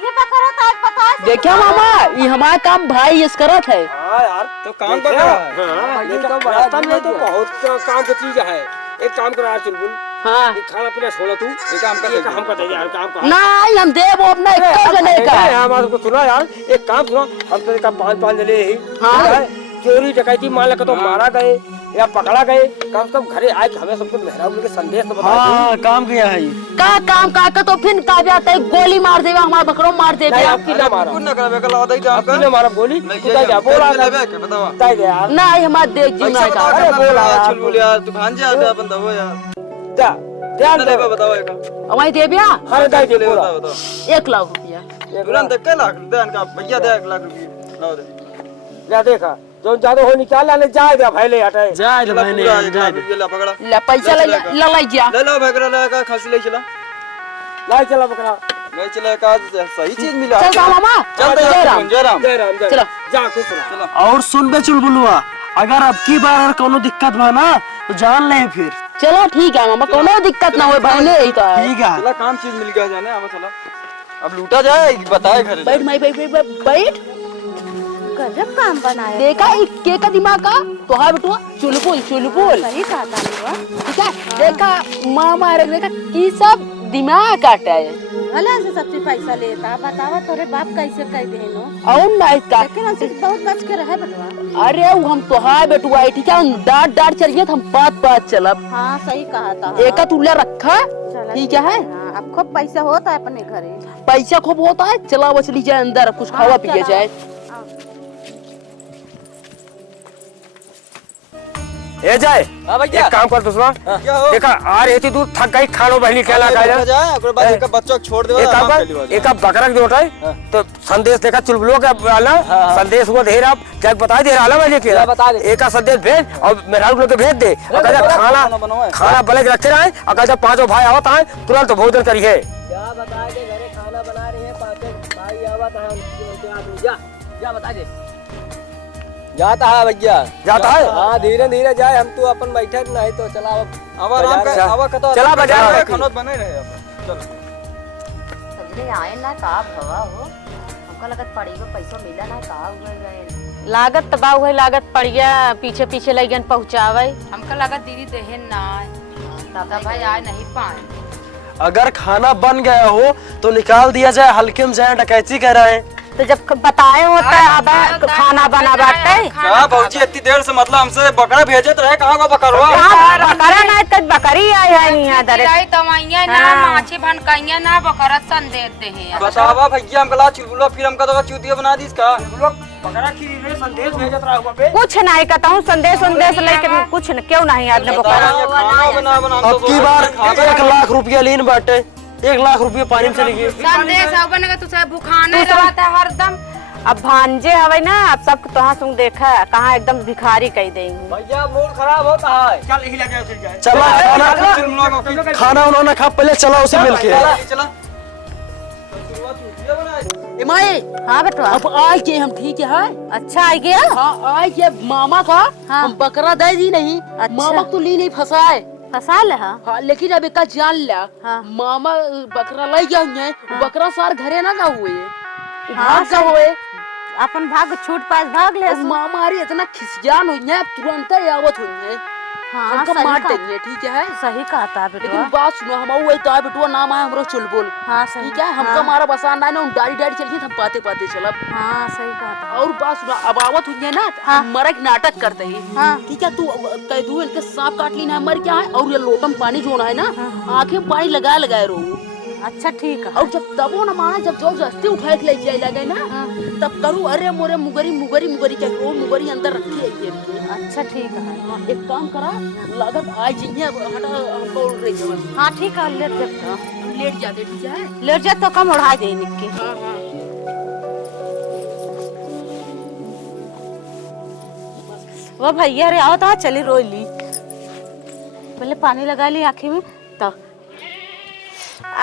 ये बकरा था पता है देखिया मामा ये हमारा काम भाई इस करत है हां यार तो काम कर रहा हां लेकिन रास्ता में तो बहुत काम की चीज है एक काम करो यार चुलबुल हाँ खाना पीना छोड़ा तू एक काम कर हम करते यार काम का नहीं हम देव अपना एक जने का हमारे को सुना यार एक काम सुनो हम तो का 5 जने ही हाँ। चोरी डकैती मान लगा तो मारा गए या पकड़ा गए कम से कम घरे आए कि हमें सबको मेहराब के संदेश तो बता हाँ काम किया है ये। का काम का तो फिर का जाता है गोली मार देगा हमारा बकरो मार देगा। नहीं आपकी ना मारा कुछ ना करे कल होता ही काम आपकी ना मारा गोली तू क्या बोला बताओ तय दे यार नहीं हमारा देख जी ना का अरे बोला यार चुलबुल यार तू भांजे आदमी बंदा हो यार जा ध्यान दे बताओ एक हमारी दे बिया हर गाय दे बोला बताओ 1 लाख रुपया तुरंत के लाख दे इनका भैया दे 1 लाख रुपए लाओ दे ले देखा जो ज्यादा हो निकाल लाने जाए दे भाई ले हटे जाए ले भाई ने जाए ये ला पकड़ा ले पैसा ले लाई जा ले लो बकरा ले का खसी ले चला लाई चला बकरा ले चला का सही चीज मिला चल मामा चल जयराम जयराम चलो जा खुश रह और सुन बे चुलबुलवा अगर अब की बार अगर कोनो दिक्कत बा ना तो जान ले फिर। चलो ठीक है मामा कोनो दिक्कत ना हो भाई ने यही तो है। ठीक है चला काम चीज मिल गया जाने अब चला अब लूटा जाए बताए घर बैठ माई बैठ गजब काम बनाया। देखा के का दिमाग का तो हाँ बेटुआ चुलबुल सही कहा था ठीक है देखा मामा रे देखा की सब दिमाग काटा है भला से सबसे पैसा लेता बतावा तोरे बाप कैसे कह देनो और नहीं का लेकिन हमसे बहुत बच के रहे बटवा। अरे हम तो हाँ बेटुआ ठीक है डांट चलिए हम बात चलब। हाँ सही कहा था एक तुल्ला रखा ठीक है हाँ, अब खूब पैसा होता है अपने घरे पैसा खूब होता है चला बचली जाए अंदर कुछ खावा पिए जाए। ए जाए हां भैया एक काम कर दूसरा क्या हो देखा आ रही थी तू थक गई खानो बहली खेला का जाए ओकर बाद एक बच्चा छोड़ देवा एक काम कर एक बकरा के उठाए तो संदेश देखा चुलबुलो का वाला संदेश को दे रहा क्या बता दे रहा मैं लेके बता दे एक का संदेश भेज और मेरा लोग के भेज दे और कहजा खाना बने के रखे रहे और कहजा पांचों भाई आवत आए तुरंत भोजन करिए क्या बता दे घरे खाना बना रहे हैं पांचों भाई आवत है उनके आदमी जा बता दे जाता है भैया जाता है हाँ धीरे धीरे जाए हम तो अपन बैठे नहीं तो चला अब आराम कर अब कतो चला बाजार में खाना बने रहे अब चल सजने आए ना का भवा हो हमका लगत पड़ी को पैसा मिला ना का हुआ गए लागत तबाह है लागत पड़िया पीछे पीछे लगन पहुँचावे। हमका लगत दीदी देहन ना दादा भाई आए नहीं पाए। अगर खाना बन गया हो तो निकाल दिया जाए हल्के में जाए डकैती कर रहे हैं तो जब बताए होता है अब खाना बना बाटे क्या भौजी इतनी देर से मतलब हमसे बकरा भेजे तो रहे कहां का बकरवा बकरा नहीं तो बकरी आई है यहाँ दरे तमाइया ना माछी भनकाइया ना बकरा संदेश दे हैं बतावा भैया हमका ला चुलबुलो फिर हमका तो चूतिया बना दी इसका बकरा की रे संदेश भेजत रहा हुआ पे कुछ नहीं कहता हूँ संदेश लेके कुछ न, क्यों नहीं आदमी बकरा खाना बना अब की बार 1 लाख रुपया लीन बाटे 1 लाख रुपया पानी में चली गई संदेश अब बनेगा तुझे भुखाने रहता है हरदम। अब भांजे हवे ना अब सब तोहा सुन देखा कहाँ एकदम भिखारी कह देंगे। भैया मूड खराब होता है चल यही लगे फिर जाए चला खाना उन्होंने खा पहले चला उसे मिल के चला माई हाँ बेटवा अब आए के हम ठीक है अच्छा आ गया हाँ आए के मामा का हाँ। हम बकरा दे दी नहीं अच्छा। मामा तो ली नहीं फंसाए फसा ले हाँ हाँ लेकिन अब एक जान लिया हाँ। मामा बकरा ले गया हुए बकरा सार घरे ना का हुए हाँ, का हुए अपन भाग छूट पास भाग ले मामा अरे इतना खिसियान हुई है तुरंत आवत हुई है हाँ हमको सही मार कहा देंगे ठीक है सही कहा था लेकिन बेटवा बात सुनो हम वही तो है बेटुआ नाम है हमरो चुलबुल हाँ सही ठीक है हमका हाँ। मारा बसान ना डारी डारी चलिए हम पाते पाते चलब हाँ सही कहा था और बात सुनो अब आवत हुई है ना हाँ। मरक नाटक करते ही हाँ। ठीक है तू कह दू इनके सांप काट ली ना मर क्या है और ये लोटम पानी जो है ना आंखें में पानी लगाए रहो अच्छा ठीक है और जब तबो ना माना जब जबरदस्ती उठाए के ले जाए लगे ना तब करूँ अरे मोरे मुगरी मुगरी मुगरी क्या वो मुगरी अंदर रखी है ये अच्छा ठीक है एक काम करा लागत आज जिन्हें हटा हमको रही जवन हाँ ठीक है लेट जाते ठीक है लेट जा तो कम उड़ा दे निक्के हाँ हाँ वो भैया रे आओ तो चली रोई ली पहले पानी लगा ली आँखी में तो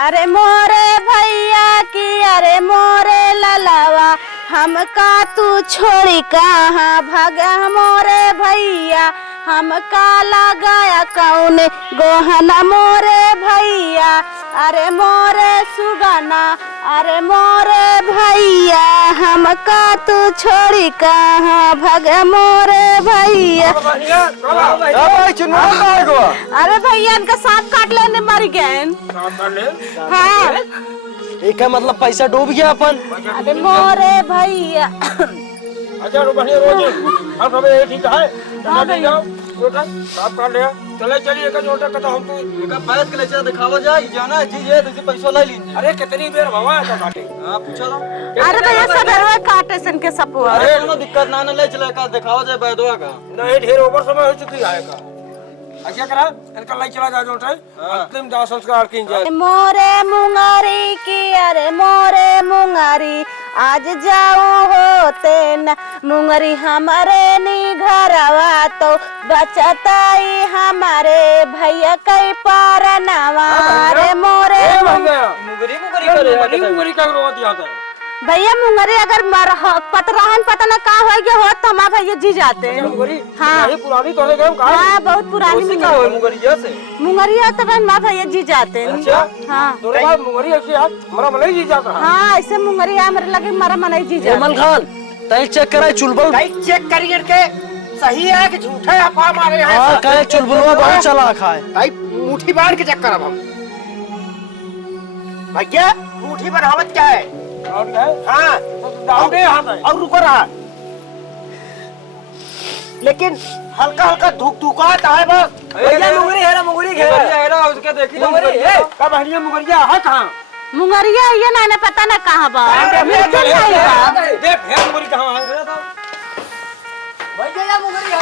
अरे मोरे भैया की अरे मोरे ललावा हमका तू छोड़ी कहाँ भागा मोरे भैया हमका लगाया कौन गोहना मोरे भैया अरे मोरे सुगना अरे मोरे भैया हमका तू छोड़ी कहाँ भागा मोरे भैया अरे भैया इनका सांप काट लेने मर गए हाँ एक है मतलब पैसा डूब गया अपन अरे मोरे भैया अच्छा बढ़िया रोज हम सब ठीक है हाँ भैया छोटा साफ कर ले चले चलिए एक छोटा कथा हम तो एका बैठ के लेचा दिखावा जाए जाना जी जे तुझे पैसा ले लीजिए। अरे कितनी देर भवा है काटे हां पूछा दो। अरे भैया सदरवा काटे सन के सपुआ। अरे कोनो दिक्कत ना ले चले का दिखावा जाए बैदवा का। नहीं ढेर ओवर समय हो चुकी है का अच्छा करा इनका लाई चला जा जोटे अंतिम दाह संस्कार की जाए। मोरे मुंगारी की अरे मोरे मुंगारी आज जाऊ होते न मुंगरी हमारे नी घरवा तो बचताई हमारे भैया कई पार नवा रे मोरे मुगरी मुगरी का रोत याद है भैया मुंगरी अगर पतराहन पता न का हो गया हो तो हमारे भैया जी जाते हैं। हाँ ये पुरानी तो है का हाँ बहुत पुरानी का हो मुगरिया से मुंगरिया तो हमारे भैया जी जाते हैं। अच्छा हाँ तोरे बाप मुगरी ऐसे यार हमारा मन ही जाता है। हाँ ऐसे मुंगरिया हमारे लगे हमारा मन ही जी जाते। खान तय चेक कराए चुलबुल चेक करिए के सही है कि झूठा है अफवाह मारे हैं। हां कहे चुलबुलवा बहुत चला खाए भाई मुट्ठी बांध के चेक करब हम भैया मुट्ठी बनावत क्या है और क्या है हां डाउन है हां और रुको रहा लेकिन हल्का हल्का धुक धुकाता है बस। भैया मुगरी है ना मुगरी है ना उसके देखी तो मुगरी है का बढ़िया मुगरिया है कहां मुंगरिया ये ना पता ना कहां बा देख है मुगरी कहां है भैया मुगरी है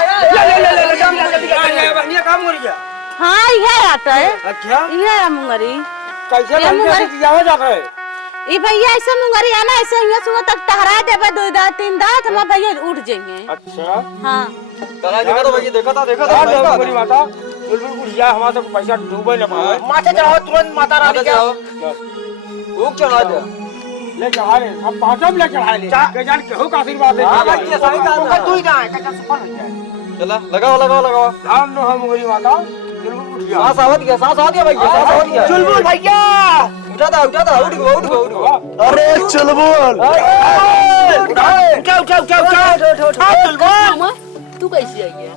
ले बढ़िया काम मुगरिया हाँ ये आता है। अच्छा ये मुंगरी कैसे कैसे जावा जाता है ये भैया ऐसे मुंगरी है ना ऐसे यहाँ सुबह तक टहरा देबे 2 दांत 3 दांत हमारे भैया उठ जाएंगे। अच्छा हाँ करा देखा तो भैया देखा था मुगरी माता बिल्कुल उड़िया हमारा सब पैसा डूबे ना पावे माथे चढ़ाओ तुरंत माता रानी के ऊक चढ़ा दे ले चढ़ा ले हम पांचों ले चढ़ा ले के जान केहू का आशीर्वाद है। हां भैया सही कहा तू ही ना है कच्चा सफल हो जाए। चला लगाओ धान नो हम मुगरी माता बिल्कुल उठ गया सांस आवत गया भैया सांस आवत गया चुलबुल भैया उठा था उठ गो अरे चुलबुल उठा मामा तू कैसे आई है?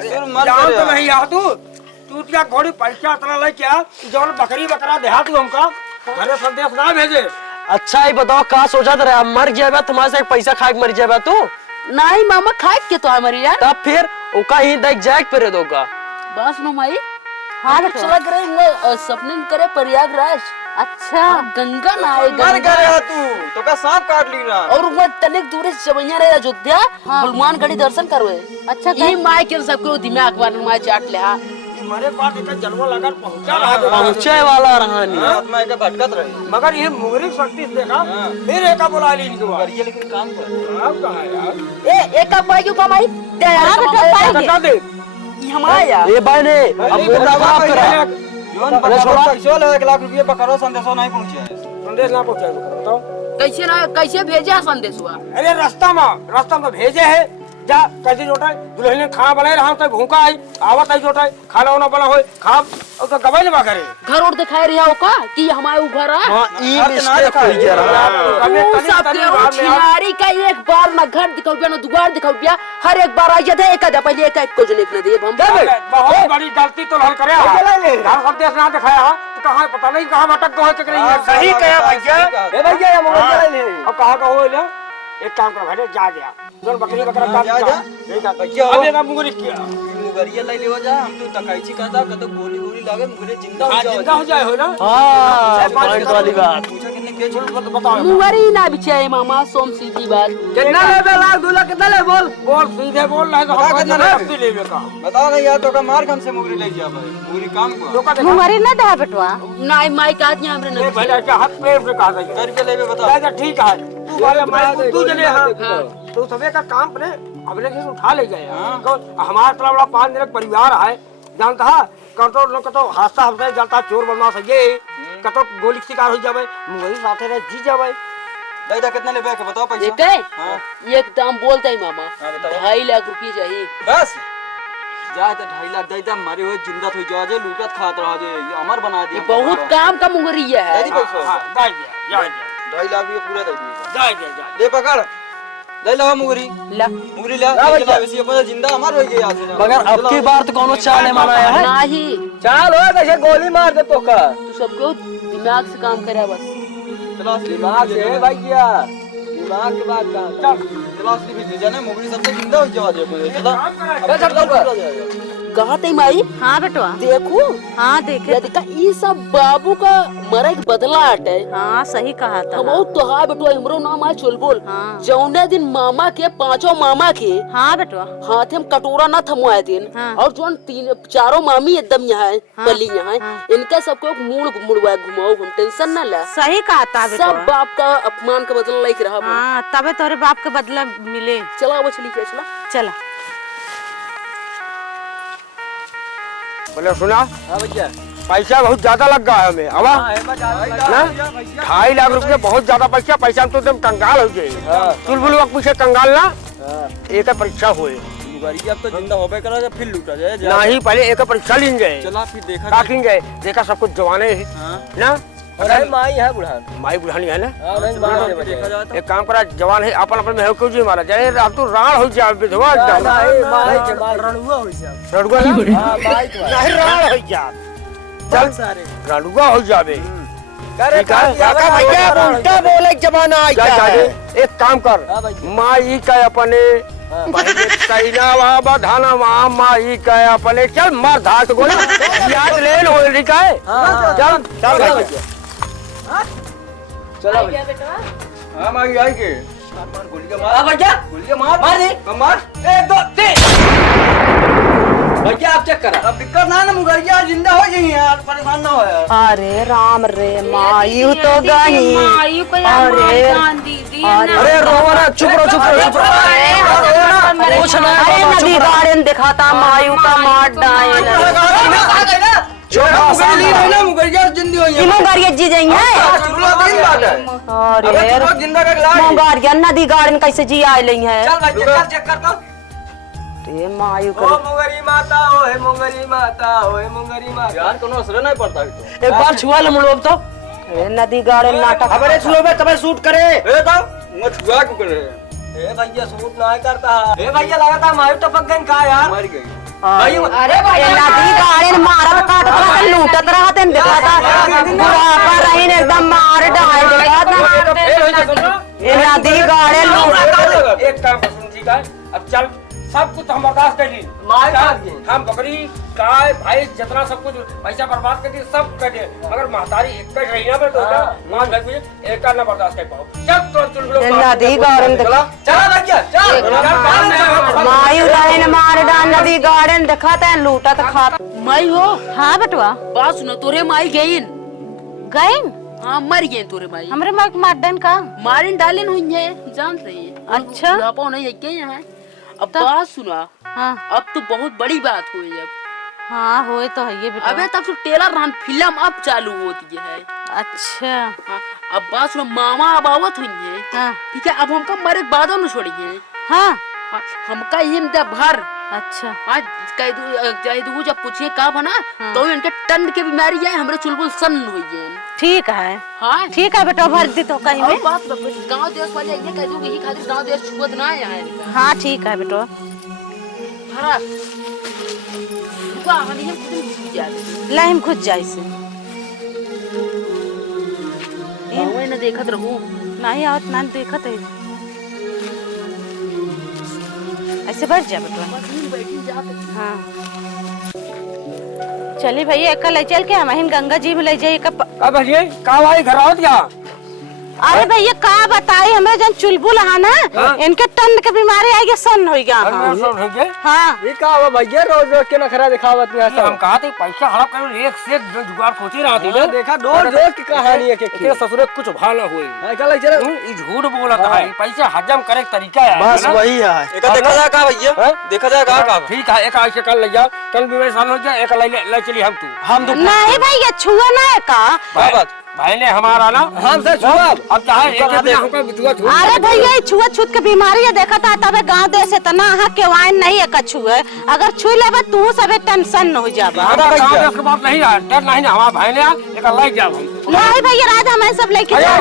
फिर मर जान तो गया नहीं आ तू क्या घोड़ी परीक्षा इतना ले क्या जौन बकरी बकरा देहा तू हमका घरे संदेश ना भेजे। अच्छा ही बताओ का सोचा था मर गया तुम्हारे से पैसा खा के मर जाएगा तू नहीं मामा खाए के तो हमारी यार तब फिर ओका ही देख जैक पे दोगा बस मामाई हाँ चला करे सपने में करे प्रयागराज अच्छा गंगा नहाए मर गया तू तो का सांप काट ली ना और वो तनिक दूर से चवैया रहे अयोध्या हनुमान गढ़ी दर्शन करवे। अच्छा ये माय के सबको दिमाग बार माय चाट ले हां हमारे पास एक जलवा लगा पहुंचा रहा है पहुंचे वाला रहानी आत्मा एक भटकत रही मगर ये मुगरी शक्ति से देखा फिर एक बुला ली इनके बाद ये लेकिन काम कर काम कहां है यार ए एक का पाई क्यों कमाई दे यार कटा दे ये हमारा यार ये बहने अब मुर्गा माफ करा जोन पैसा ले 1 लाख रुपया बकरो संदेशो नहीं पहुंचे संदेश ना पहुंचा बताओ कैसे भेजा संदेश हुआ? अरे रास्ता में भेजे है जा कैसे जोटा दुल्हन ने खाना बनाए रहा तब भूखा आई आवत आई जोटा खाना वाना बना होए खा और तो गवाई लगा करे घर और दिखाई रहा का कि हमारे उ घर है हां ई मिस्टेक हो गया छिनारी का एक बार ना घर दिखाओ ना दुआर दिखाओ बिया हर एक बार आ जाते एक आधा पहले एक को जने न दे हम बहुत बड़ी गलती तो हल करे घर संदेश ना दिखाया तो कहां पता नहीं कहां भटक गए चक्कर ये सही कहा भैया ए भैया ये मोबाइल ले अब कहां का होए ले एक काम कर भाई जा गया जोन बकरी बकरा काट जा नहीं का भैया अब एक मुगरी किया मुगरिया ले लेवा जा हम तो तकाईची कहता कतो गोली लागे मुगरे जिंदा हो जाए जिंदा हो जाए हो ना हां पॉइंट वाली बात पूछा कितने के छोड़ बताओ मुंगरी ना बिचाए मामा सोम सीधी बात कितना ले लाख 2 लाख कितना ले बोल सीधे बोल ना तो हम कितना ले का बताओ ना यार तो का मार हमसे मुगरी ले जा भाई मुगरी काम को मुंगरी ना दे बेटवा नहीं माई का आज हमरे ये न भाई क्या हाथ पैर से कहा गया करके ले बता अच्छा ठीक है तू वाले मैं तू चले हां तो सबे का काम अपने अगले से उठा ले गए हमारा इतना बड़ा 5 दिन परिवार है जानता है कतो लोग तो हादसा हमसे जलता चोर बनवा सके कतो गोली शिकार हो जावे मुंगरी साथे रह जी जावे दादा कितना लेबे के बताओ पैसा देखे एक दाम बोलता ही मामा 2.5 लाख रुपए चाहिए बस जा तो 2.5 लाख दादा मारे हुए जिंदा हो जा जे लूटत खात रहा जे अमर बना दी बहुत काम का मुंगरिया है दादी पैसा दे दिया 2.5 लाख भी पूरा दे दी जा ले पकड़ ले ला मुगरी ला मुगरी ला वैसे अपना जिंदा अमर हो गया आज मगर अब की बार तो कोनो चाल मनाया है नहीं चाल हो कैसे गोली मार दे तो का तू सबको दिमाग से काम करे बस चलो दिमाग से भैया दिमाग के बात का चल कहा थे माई हाँ बेटवा देखो हाँ देखे यदि ई सब बाबू का मरे के बदला हटे। हाँ सही कहा था हम तो हाँ बेटवा हमरो नाम है चुलबुल। हाँ। जौने दिन मामा के पांचों मामा के हाँ बेटवा हाथ में कटोरा न थमवाए दिन। हाँ। और जो चारों मामी एकदम यहाँ है हाँ। पली यहाँ है हाँ। इनका सबको मूड मुड़वाए घुमाओ हम टेंशन न ला। सही कहा था सब बेटवा बाप का अपमान का बदला लेके रहा। हाँ तबे तोरे बाप के बदला मिले। चला वो चली चला चला बोले सुना हाँ भैया पैसा बहुत ज्यादा लग गया है हमें हवा ना 2.5 लाख रुपये बहुत ज्यादा पैसा पैसा हम तो एकदम कंगाल हो गए चुलबुल वक्त पीछे कंगाल ना एक परीक्षा हुए मुगरिया अब तो जिंदा होबे करा जब फिर लूटा जाए नहीं पहले एक परीक्षा लेंगे चला फिर देखा काटेंगे देखा सब कुछ जवाने है ना अरे माई है बुढ़ान माई बुढ़ानी है ना देखा जाए एक काम करा जवान है अपन अपन में है क्यों जी मारा जाए अब तो राण हो जाए विधवा एकदम रणुआ हो जाए रड़ुआ नहीं राण हो जा चल सारे रड़ुआ हो जावे ठीक है काका भैया उल्टा बोले जमाना आ गया है। एक काम कर माई का अपने कैनावा बधानवा माई का अपने चल मार धात गोली याद ले लो ठीक है चल चल भैया चला भैया हाँ माई आई के गोली का मार भैया गोली का मार दे मार 1 2 3 भैया आप चेक करा अब दिक्कत ना मुगरिया जिंदा हो जाइए यार परेशान ना हो यार। अरे राम रे मायू तो गई मायू को यार जान दीदी अरे रोवा ना चुप रहो चुप रहो चुप रहो कुछ ना अरे नदी गार्डन दिखाता मायू का मार डायल मुगरिया जिंदी हो इमो गाड़िया जी जाएंगे अरे जिंदा का गाड़िया नदी गार्डन कैसे जी आए लई है चल भाई चेक कर तो ये मायू ओ मुंगरी माता ओए मुंगरी माता ओए मुंगरी माता यार कोनो असर नहीं पड़ता तो एक बार छुआ ले मुड़ो तो ये नदी गार्डन नाटक हमारे छुओ में तब शूट करे ए तो मैं छुआ क्यों कर रहे ए भैया सूट ना करता ए भैया लगाता मायू टपक गई का यार मर गई अरे ये नदी गार्डन मारल काट रहा लूटत रहा तेन दिखाता बुढ़ापा रही एकदम मार डाल दिखाता ये नदी गार्डन एक काम सुन ठीक है अब चल सब कुछ हम बर्दाश्त कर ली हम बकरी गाय भाई जितना सब कुछ पैसा बर्बाद कर दिए सब कर दिए मगर महतारी एक रहीना में तो मान भाई एक का ना बर्दाश्त कर पाओ जब तो चुल नदी गार्डन चला भैया चल मायू लाइन मार डाल नदी गार्डन दिखाता है लूटत खाता माई हो हाँ बेटवा बात सुनो तोरे माई गईन गए हाँ मर गए तोरे माई हमरे माँ को मार देन का मारिन डालिन हुई है जान रही है अच्छा। बुढ़ापा नहीं है यहाँ अब बात सुना हाँ अब तो बहुत बड़ी बात हुई अब हाँ होए तो है ये बेटवा अबे तब तो टेलर रन फिल्म अब चालू होती है। अच्छा हाँ, अब बात सुनो मामा अब आवत हुई है हाँ ठीक है अब हमका मरे के बाद न छोड़िए हाँ हाँ, हमका हिम दे भर अच्छा आज कह दू जब पूछिए का बना हाँ। तो इनके टंड के बीमारी है हमरे चुलबुल सन हुई है। ठीक है हाँ ठीक है बेटा भर दी तो कहीं और में बात गांव देश वाले ये कह दूं यही खातिर गांव देश छुअत ना है यहाँ हाँ ठीक है बेटा हरा का हनी हम खुद घुस जाते लाइन खुद जाए से गांव में न देखत रहूं नहीं आवत ना देखत है ऐसे बैठ जा बेटा बस हम बैठी जाते हाँ चलिए भैया एक ले चल के हम गंगा जी में ले जाइए अब भैया का भाई घर आओ क्या अरे भैया का बताई हमें जन चुलबुल है ना इनके टंड के बीमारी आई सन हो गया हाँ ये का हुआ भैया रोज रोज के नखरा दिखावत में ऐसा हम कहा थे पैसा हड़प कर एक से एक जुगाड़ सोची रहा थी देखा रोज रोज की कहानी है के ससुर कुछ भाल न हुई चल चल ये झूठ बोला था पैसा हजम करे तरीका है बस वही है एक देखा जाए का भैया देखा जाए का ठीक है एक ऐसे कल ले जाओ कल भी सान हो जाए एक ले चली हम तू नहीं भैया छुआ ना है का बात भाई ने हमारा ना हमसे छुआ अब चाहे एक हमको छुआ छुआ अरे भैया छुआ छूत के बीमारी है देखा था तबे गांव देश से तना हाँ के वाइन नहीं है कछु है अगर छुई लेबे तू सबे टेंशन न हो जाबे के बात नहीं है डर नहीं है हमारा भाई ने एक ले जाओ हम नहीं भैया राजा हमें सब लेके जाओ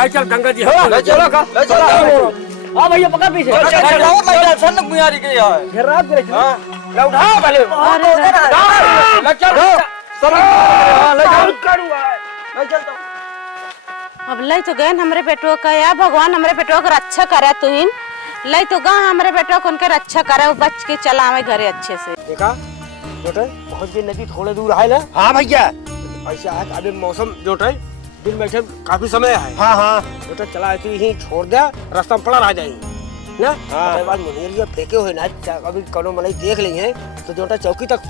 ले चल गंगा जी हो ले चलो का ले चलो हां भैया पकड़ पीछे बहुत लग सन बुयारी के है घेरा के हां ले उठाओ पहले ले चल सब हां ले चल करूंगा ले चल तो अब लई तो गए हमरे बेटो का या भगवान हमरे बेटो का रक्षा करे तुहिन लई तो गा हमरे बेटो को उनके रक्षा करे वो बच के चला आवे घरे अच्छे से। देखा जोटे बहुत जी नदी थोड़े दूर है ना। हाँ भैया। ऐसा है अभी मौसम जोटे दिन में से काफी समय है। हाँ हाँ जोटे चला ऐसे ही छोड़ दिया रास्ता में पड़ा रह जाएगी ना। हाँ बाद मुनीर फेंके हुए ना अभी कौनो मनाई देख ली है तो जोटा चौकी तक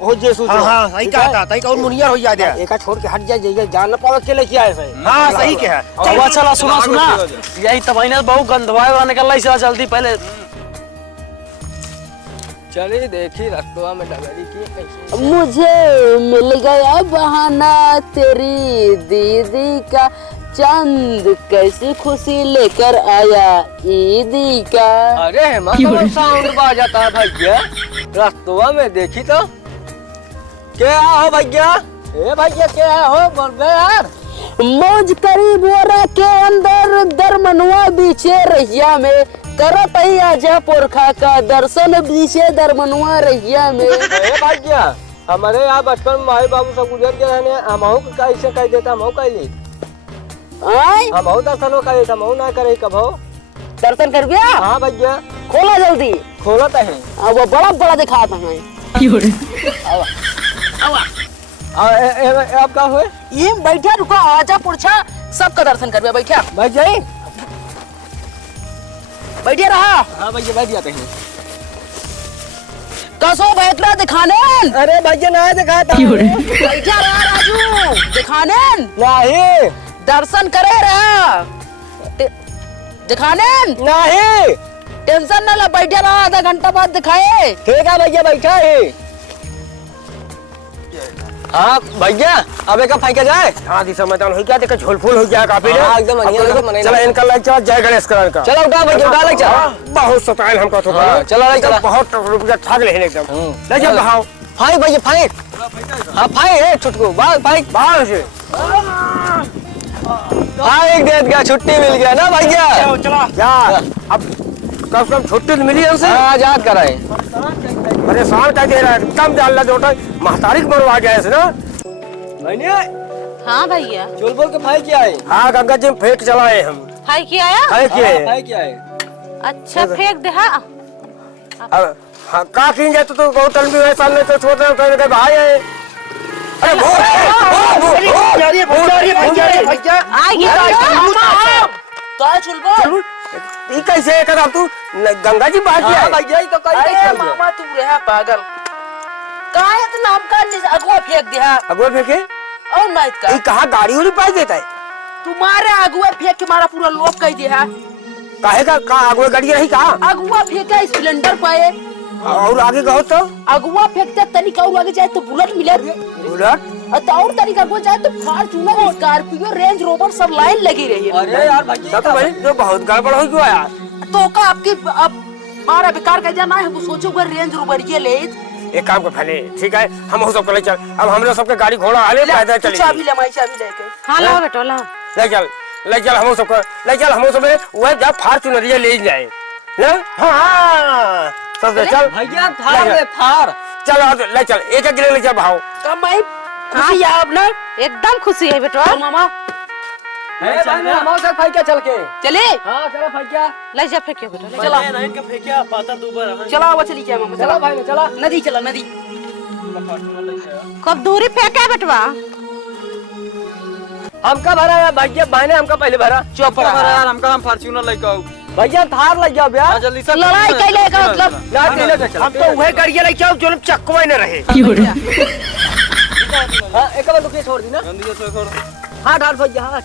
पहुंच जे सूझ। हाँ सही कहा था तई कौन मुनिया हो जा दिया। एका छोड़ के हट जाए जान ना पावे के लेके आए सही। हाँ सही कहा। चला चला सुना यही तब ना बहुत गंधवाए वाला निकल रही जल्दी पहले चलिए देखी रस्तवा में डगरी की कैसे। मुझे मिल गया बहाना तेरी दीदी का चंद कैसी खुशी लेकर आया ईदी का। अरे हेमंत साउंड बाजाता है भैया रस्तवा में देखी तो क्या हो भैया। ए भैया क्या हो बोल बे यार। मौज करी बोरा के अंदर दरमनुआ बीचे रहिया में करत ही आजा पुरखा का दर्शन बीचे दरमनुआ रहिया में। ए भैया हमारे यहाँ बचपन में माई बाबू सब गुजर गए हैं हमहू कैसे कह देता हमहू कैली हमहू दर्शन कह देता हमहू ना करे कभो दर्शन कर गया। हाँ भैया खोला जल्दी खोलत है वो बड़ा बड़ा दिखा था अब क्या हुए ये बैठा रुको आजा पुरछा सबका दर्शन कर बैठा भाई जाई बैठे रहा। हाँ भैया बैठ जाते हैं कसो बैठना दिखाने। अरे भैया ना दिखाता बैठा रहा राजू दिखाने नहीं दर्शन करे रहा दिखाने नहीं टेंशन न ला बैठे रहा आधा घंटा बाद दिखाए। ठीक है भैया बैठा है। हाँ भैया अब एक फेंका जाए। हाँ दिशा मैदान हो गया देखा झोलफूल हो गया काफी ना। एकदम चला इनका लाइक चला जय गणेश करण का। चलो उठा भैया उठा ले चल बहुत सतायल हमको तो। चलो ले चला बहुत रुपया ठग ले एकदम ले जा बहाओ फाई भैया फाई। हाँ फाई है छुटकू भाग फाई बाहर से फाई दे दिया छुट्टी मिल गया ना भैया। चला जा अब कम से कम छुट्टी तो मिली हमसे। हाँ आजाद कराए परेशान कर दे रहा है कम डाल ला जोटा महतारी मरवा गया है ना। हाँ भैया चोल बोल के फाई क्या है। हाँ गंगा जी में फेंक चलाए हम भाई क्या आया है के फाई क्या है। अच्छा फेंक दे। हाँ अब हाँ का किन जाए तो बहुत तन भी है सामने तो छोटे कहे भाई है। अरे ये कैसे है कर तू गंगा जी बाहर किया भैया तो कहीं मामा तू रहा पागल कहा इतना हमका अगुआ फेंक दिया। अगुआ फेंके और नाइट का ये कहाँ गाड़ी उड़ी पाई देता है। तुम्हारे अगुआ फेंक के मारा पूरा लोग कह दिया। काहे का अगुआ गाड़ी रही कहाँ अगुआ फेंका स्प्लेंडर पाए और आगे कहो तो अगुआ फेंकते तनिक और आगे जाए तो बुलेट मिले बुलेट और तनिक अगुआ जाए तो फॉर्च्यूनर स्कॉर्पियो रेंज रोवर सब लाइन लगी रही है। अरे यार भैया तो भाई जो बहुत गड़बड़ हो गया यार। तो का आपकी अब मारा बेकार का जाना है हम सोचो रेंज रोवर ये ले एक काम कर पहले ठीक है हम सब चले चल अब हमने सबके गाड़ी घोड़ा आले पैदल चले चाबी ले माई चाबी लेके। हाँ लो बेटो लो ले चल हम सबको ले चल हम सब वह जब फॉर्च्यूनर ये ले जाए ना। हाँ सब चल भैया थार ले थार चल ले चल एक एक ले चल भाव कम भाई खुशी है आप ना एकदम खुशी है बेटो। मामा ए भाई मैं हमारे साथ फाई क्या चल के चले हाँ चलो फाई क्या ले जा फेंकियो बेटो ले चला इनका फेंकिया पाता दोबारा चला वो चली क्या मामा चला भाई चला नदी चला नदी कब दूरी फेंका बेटवा। हमका भरा है भैया भाई ने हमका पहले भरा चुप रहा यार हमका हम फॉर्च्यूनर लेके आओ भैया थार लग जाओ यार जल्दी से लड़ाई कैले का मतलब ना चले तो चल हम तो वह गाड़ी लेके आओ जो चक्कवा न रहे। हां एक बार रुकिए छोड़ दी ना गंदी से छोड़। हां डाल भैया हां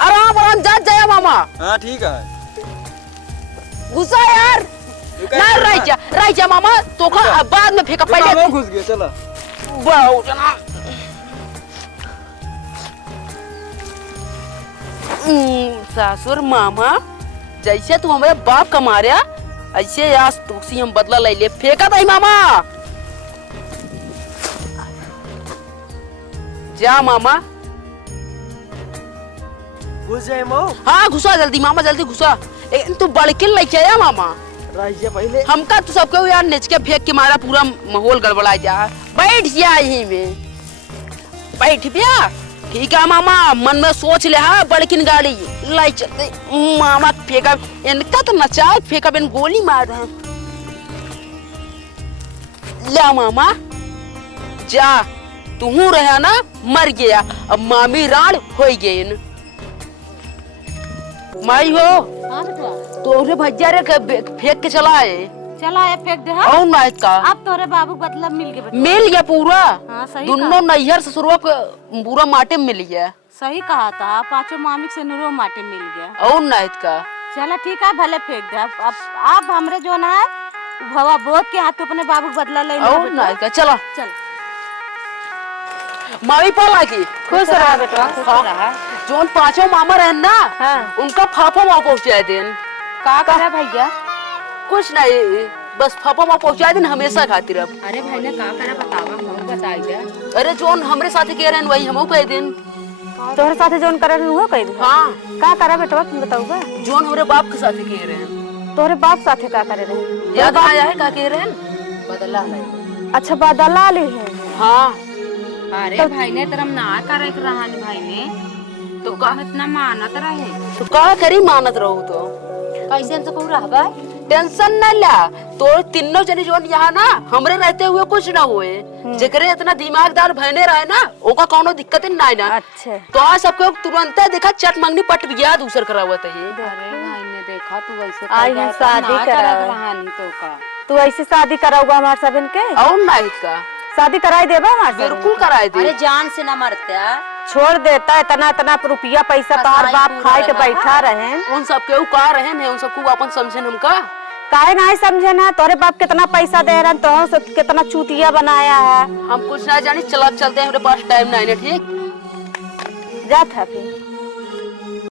आराम आराम जा जाया मामा हाँ ठीक है गुस्सा यार ना रह जा मामा तो का बाद में फेंका पहले घुस गया चला वाओ जना सासुर मामा जैसे तू हमारे बाप का मारा ऐसे आज तुसी हम बदला ले ले फेंका था मामा जा मामा घुस जाए मो हाँ घुसा जल्दी मामा जल्दी घुसा तू बड़किल लेके आया मामा रहिए पहले हमका तू सबके यार नेचके फेंक के मारा पूरा माहौल गड़बड़ा जा बैठ जा यहीं में बैठ पिया ठीक है मामा, मन में सोच ले हाँ बड़किन गाड़ी लाई चलते मामा फेंका इनका तो नचा फेंका बिन गोली मार रहा ले मामा जा तू रहा ना मर गया अब मामी राण हो गई माई हो हाँ बेटवा तोरे भैया रे फेंक के चला है चला है फेंक दे हाँ और नाइट का अब तोरे बाबू मतलब मिल गए बेटवा। मिल गया पूरा हाँ सही दोनों नैहर ससुरवा को पूरा माटे में मिल गया सही कहा था, पांचों मामी से नुरो माटे मिल गया। और नाइट का चला ठीक है भले फेंक दे अब हमरे जो ना है भवा बोध के हाथ अपने बाबू बदला ले और नाइट का चला चल मामी पाला की खुश रहा बेटा खुश रहा। जोन पांचों मामा रहन ना हाँ। उनका फाफा वहाँ पहुँचा देन का करा भैया? कुछ नहीं बस फाफा वहाँ पहुँचा देन हमेशा खातिर अब। अरे भाई ने का करा बतावा हम बताइए। अरे जोन हमरे साथ कह रहे वही हमो कह देन। तोहरे साथे जोन करन हुआ कह दे। हाँ का करा बेटवा तुम बताओगे? जोन हमरे बाप के साथ कह रहे हैं। तोहरे बाप साथे का करे रहे? याद आया है का कह रहे हैं? बदला ले। अच्छा बदला ले है। हाँ अरे भाई ने तरम ना करे रहन भाई ने तो कहत ना मानत रहे तो का करी मानत रहू तो कैसे हमसे कहू रहबा? टेंशन न ला तो तीनों जने जोन यहाँ ना हमरे रहते हुए कुछ ना हुए जेकरे इतना दिमागदार भयने रहे ना ओका कोनो दिक्कत नहीं ना। अच्छा तो सबको तुरंत देखा चट मंगनी पट गया दूसर करा हुआ था अरे भाई ने देखा तू वैसे आई हम शादी करा रहन तो का तू ऐसे शादी कराऊगा हमारे सबन के? और नाइट का शादी कराई देबा हमारे? बिल्कुल कराए दे। अरे जान से ना मरते छोड़ देता इतना इतना रुपया पैसा तोहर बाप खाए के बैठा रहे। उन सब के का रहे हैं उन सबको अपन समझे हमका काहे नहीं समझे ना? तोरे बाप कितना पैसा दे रहा तो सब कितना चूतिया बनाया है। हम कुछ ना जानी चला चलते हैं हमारे पास टाइम नहीं है। ठीक जा था फिर